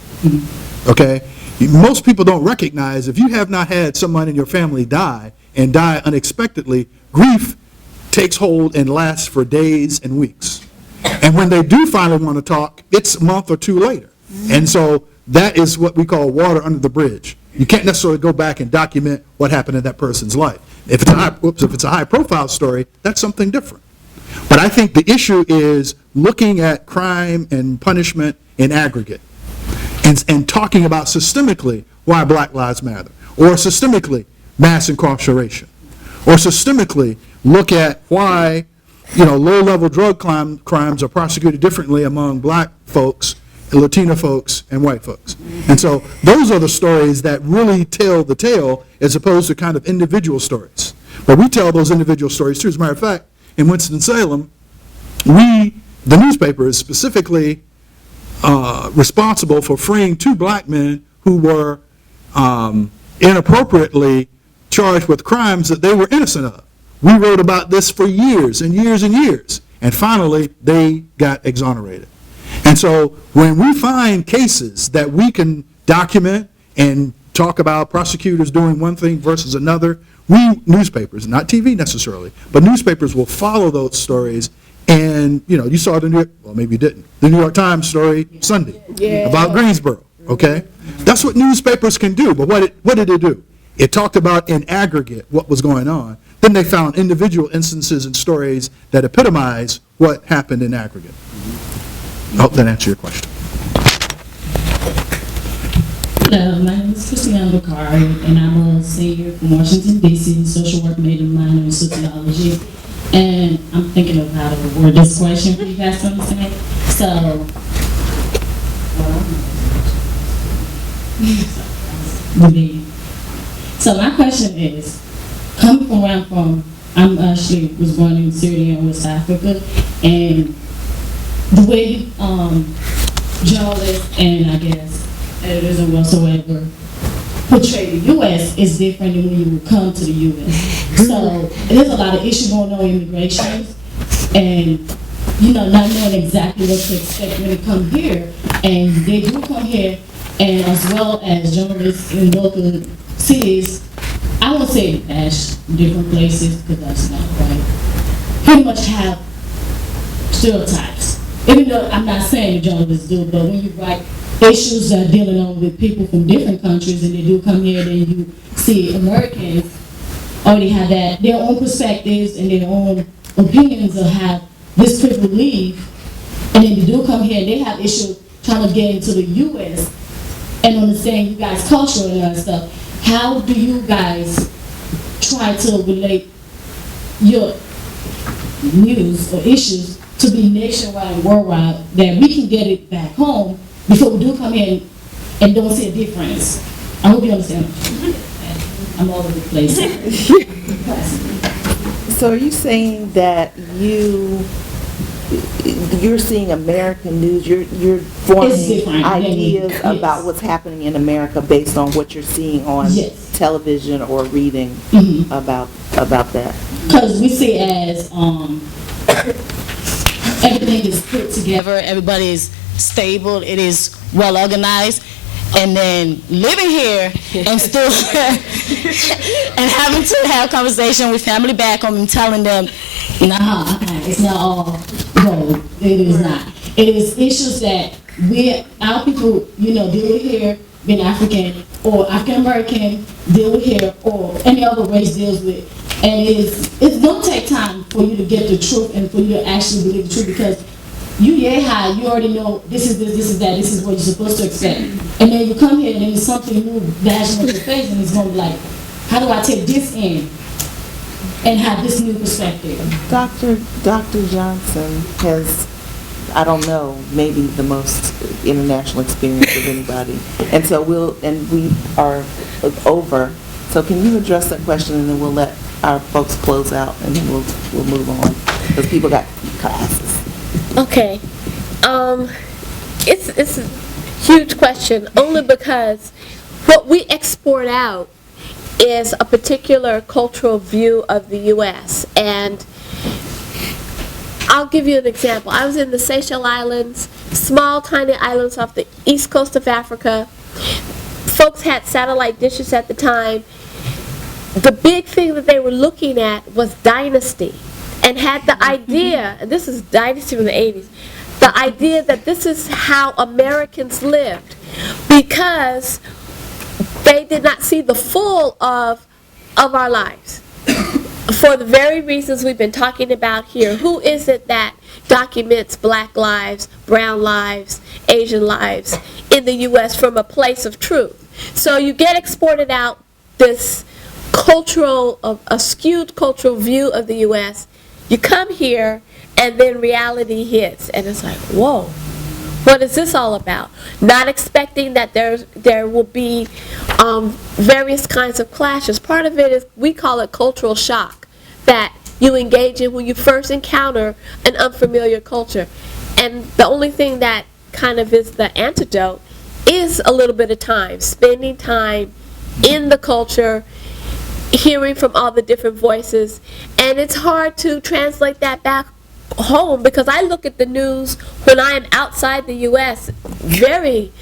Okay? Most people don't recognize if you have not had someone in your family die and die unexpectedly, grief takes hold and lasts for days and weeks. And when they do finally want to talk, it's a month or two later. And so that is what we call water under the bridge. You can't necessarily go back and document what happened in that person's life. If it's a high-profile story, that's something different. But I think the issue is looking at crime and punishment in aggregate and talking about systemically why Black Lives Matter, or systemically mass incarceration, or systemically look at why low-level drug crimes are prosecuted differently among Black folks, Latino folks, and white folks. And so those are the stories that really tell the tale as opposed to kind of individual stories. But we tell those individual stories too. As a matter of fact, in Winston-Salem, the newspaper, is specifically responsible for freeing 2 Black men who were inappropriately charged with crimes that they were innocent of. We wrote about this for years and years and years, and finally they got exonerated. And so when we find cases that we can document and talk about prosecutors doing one thing versus another, newspapers, not TV necessarily, but newspapers will follow those stories. And, you saw the maybe you didn't, the New York Times story Sunday about Greensboro, okay? That's what newspapers can do, but what did it do? It talked about in aggregate what was going on. Then they found individual instances and stories that epitomize what happened in aggregate. I hope that answers your question. Hello, my name is Christiane Bakari, and I'm a senior from Washington, D.C., social work major, minor in sociology. And I'm thinking of how to word this question for you guys to understand. So my question is, coming from where I'm from, I actually was born in Syria in West Africa, and the way journalists and I guess editors or whatsoever portray the U.S. is different than when you come to the U.S. So there's a lot of issues going on with immigration, and not knowing exactly what to expect when they come here. And they do come here, and as well as journalists in local cities, I won't say bash different places because that's not right. Pretty much have stereotypes. Even though I'm not saying the journalists do, but when you write issues that are dealing on with people from different countries and they do come here, then you see Americans already have their own perspectives and their own opinions of how this people leave, and then they do come here and they have issues trying to get into the U.S. and understand you guys' culture and all that stuff. How do you guys try to relate your news or issues to be nationwide and worldwide, that we can get it back home before we do come in and don't see a difference? I hope you understand. I'm all over the place. So are you saying that you're seeing American news, you're forming ideas about what's happening in America based on what you're seeing on television or reading about that? Because we see as everything is put together, everybody is stable, it is well organized, and then living here and still and having to have conversation with family back home and telling them, nah, it's not all gold. It is not. It is issues that our people, deal with here, being African or African American, deal with here, or any other race deals with. And it's gonna take time for you to get the truth and for you to actually believe the truth, because you already know this is this is that, this is what you're supposed to expect. And then you come here and then there's something new dashing on your face and it's gonna be like, how do I take this in? and have this new perspective. Dr. Johnson has, I don't know, maybe the most international experience of anybody. And so we are over. So can you address that question, and then we'll let our folks close out, and then we'll move on, because people got classes. Okay. It's a huge question, only because what we export out is a particular cultural view of the U.S. And I'll give you an example. I was in the Seychelles Islands, small, tiny islands off the east coast of Africa. Folks had satellite dishes at the time. The big thing that they were looking at was Dynasty, and had the idea, and this is Dynasty from the 80s, the idea that this is how Americans lived, because they did not see the full of our lives. For the very reasons we've been talking about here, who is it that documents black lives, brown lives, Asian lives in the U.S. from a place of truth? So you get exported out this cultural, a skewed cultural view of the U.S. You come here, and then reality hits, and it's like, whoa, what is this all about? Not expecting that there will be various kinds of clashes. Part of it is, we call it cultural shock, that you engage in when you first encounter an unfamiliar culture. And the only thing that kind of is the antidote is a little bit of time, spending time in the culture, hearing from all the different voices. And it's hard to translate that back home, because I look at the news when I am outside the U.S. very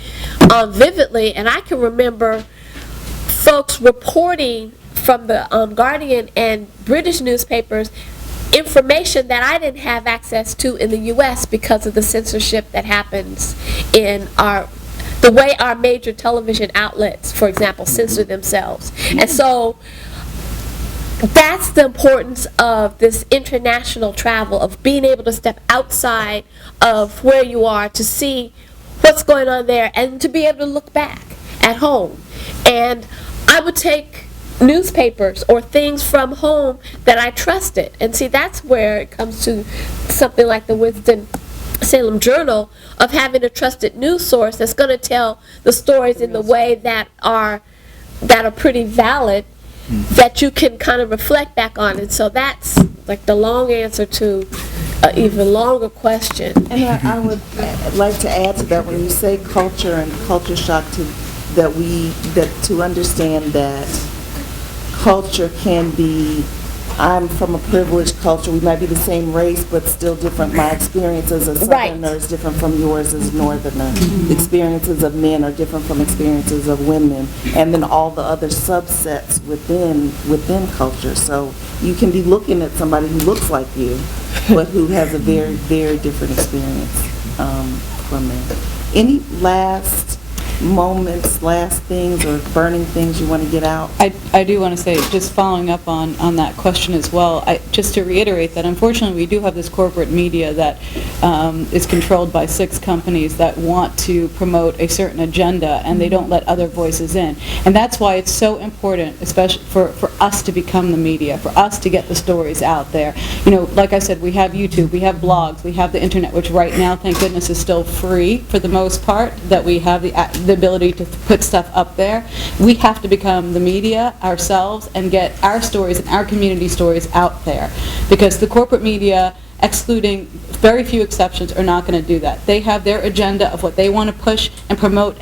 vividly, and I can remember folks reporting from the Guardian and British newspapers information that I didn't have access to in the U.S. because of the censorship that happens in the way our major television outlets, for example, censor themselves. And so that's the importance of this international travel, of being able to step outside of where you are to see what's going on there, and to be able to look back at home. And I would take newspapers or things from home that I trusted. And see, that's where it comes to something like the Winston-Salem Journal, of having a trusted news source that's going to tell the stories in the way that are pretty valid, that you can kind of reflect back on. And so that's like the long answer to an even longer question. And I would like to add to that, when you say culture and culture shock, to understand that culture can be, I'm from a privileged culture, we might be the same race, but still different. My experience as a Southerner is different from yours as a Northerner. Experiences of men are different from experiences of women, and then all the other subsets within culture. So you can be looking at somebody who looks like you, but who has a very, very different experience from there. Any last moments, last things, or burning things you want to get out? I do want to say, just following up on that question as well, just to reiterate that unfortunately we do have this corporate media that is controlled by 6 companies that want to promote a certain agenda, and they don't let other voices in. And that's why it's so important, especially for us to become the media, for us to get the stories out there. You know, like I said, we have YouTube, we have blogs, we have the internet, which right now, thank goodness, is still free for the most part, that we have the ability to put stuff up there. We have to become the media ourselves and get our stories and our community stories out there, because the corporate media, excluding very few exceptions, are not going to do that. They have their agenda of what they want to push and promote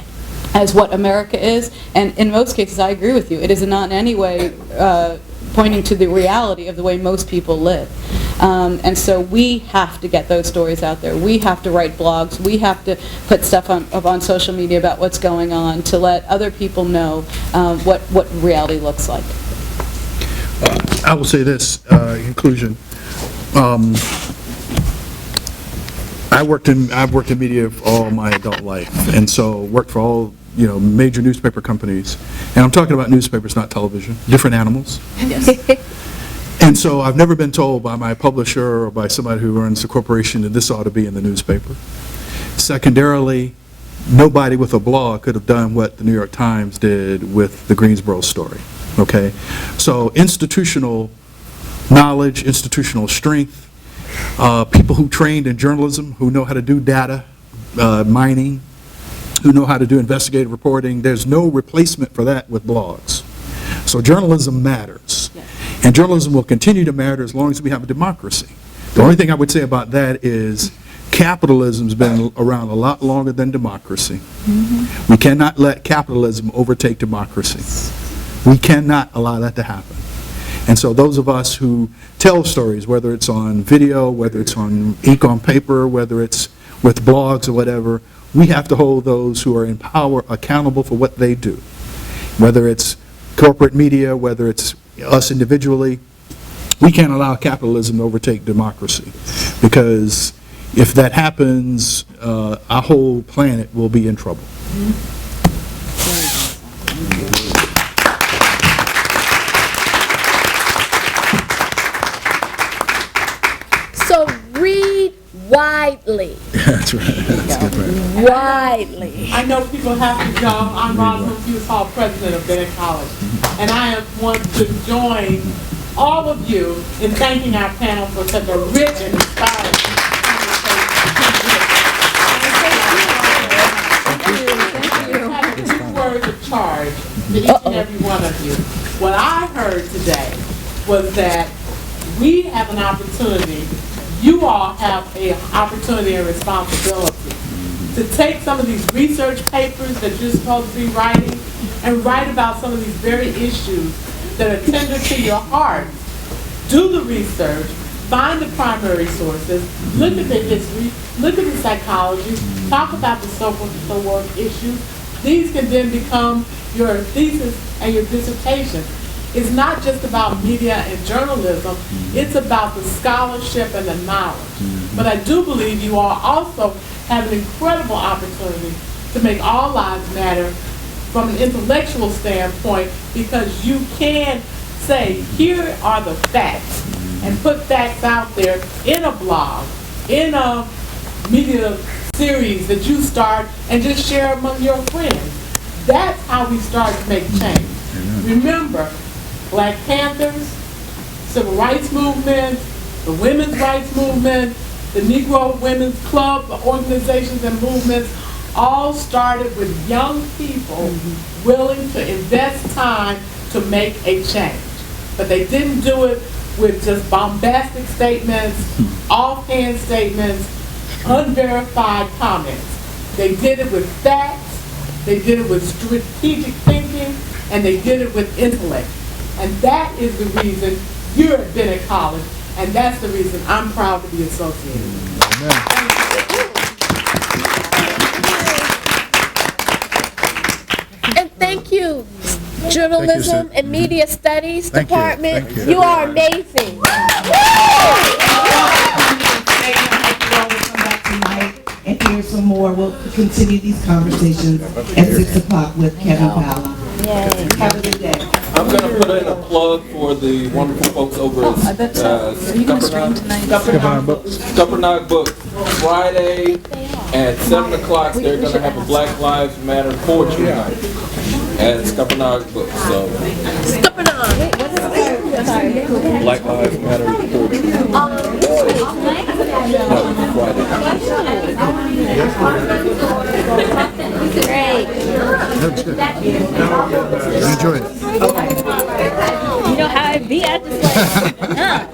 as what America is, and in most cases I agree with you, it is not in any way pointing to the reality of the way most people live. And so we have to get those stories out there. We have to write blogs. We have to put stuff on social media about what's going on, to let other people know what reality looks like. I will say this, in conclusion. I've worked in media for all my adult life, and so worked for all major newspaper companies. And I'm talking about newspapers, not television. Different animals. Yes. And so I've never been told by my publisher or by somebody who runs the corporation that this ought to be in the newspaper. Secondarily, nobody with a blog could have done what the New York Times did with the Greensboro story. Okay? So institutional knowledge, institutional strength, people who trained in journalism, who know how to do data mining, who know how to do investigative reporting. There's no replacement for that with blogs. So journalism matters. And journalism will continue to matter as long as we have a democracy. The only thing I would say about that is capitalism's been around a lot longer than democracy. We cannot let capitalism overtake democracy. We cannot allow that to happen. And so those of us who tell stories, whether it's on video, whether it's on ink on paper, whether it's with blogs or whatever, we have to hold those who are in power accountable for what they do. Whether it's corporate media, whether it's us individually, we can't allow capitalism to overtake democracy. Because if that happens, our whole planet will be in trouble. So read widely. That's right. That's good. Widely. I know people have to go. I'm Rosalind Hughes Hall, president of Bennett College, and I want to join all of you in thanking our panel for such a rich and inspiring conversation. I have a few words of charge to each and every one of you. What I heard today was that we have an opportunity, you all have an opportunity and responsibility to take some of these research papers that you're supposed to be writing and write about some of these very issues that are tender to your heart. Do the research, find the primary sources, look at the history, look at the psychology, talk about the social work issues. These can then become your thesis and your dissertation. It's not just about media and journalism, it's about the scholarship and the knowledge. But I do believe you all also have an incredible opportunity to make all lives matter from an intellectual standpoint, because you can say, here are the facts, and put facts out there in a blog, in a media series that you start, and just share among your friends. That's how we start to make change. Remember, Black Panthers, Civil Rights Movement, the Women's Rights Movement, the Negro Women's Club organizations and movements all started with young people willing to invest time to make a change. But they didn't do it with just bombastic statements, offhand statements, unverified comments. They did it with facts, they did it with strategic thinking, and they did it with intellect. And that is the reason you're at Bennett College, and that's the reason I'm proud to be associated with you. And thank you, Journalism and Media Studies Thank you. Department. Thank you. You are amazing. And hear some more. We'll continue these conversations at 6 o'clock with Kevin Powell. Have a good day. I'm going to put in a plug for the wonderful folks over at Scuppernong Books. Friday at 7 o'clock, they're going to have a Black Lives Matter poetry night at Scuppernong Books. So, Black Lives Matter poetry. Great. That's good. I enjoyed it. You know how I be at this place.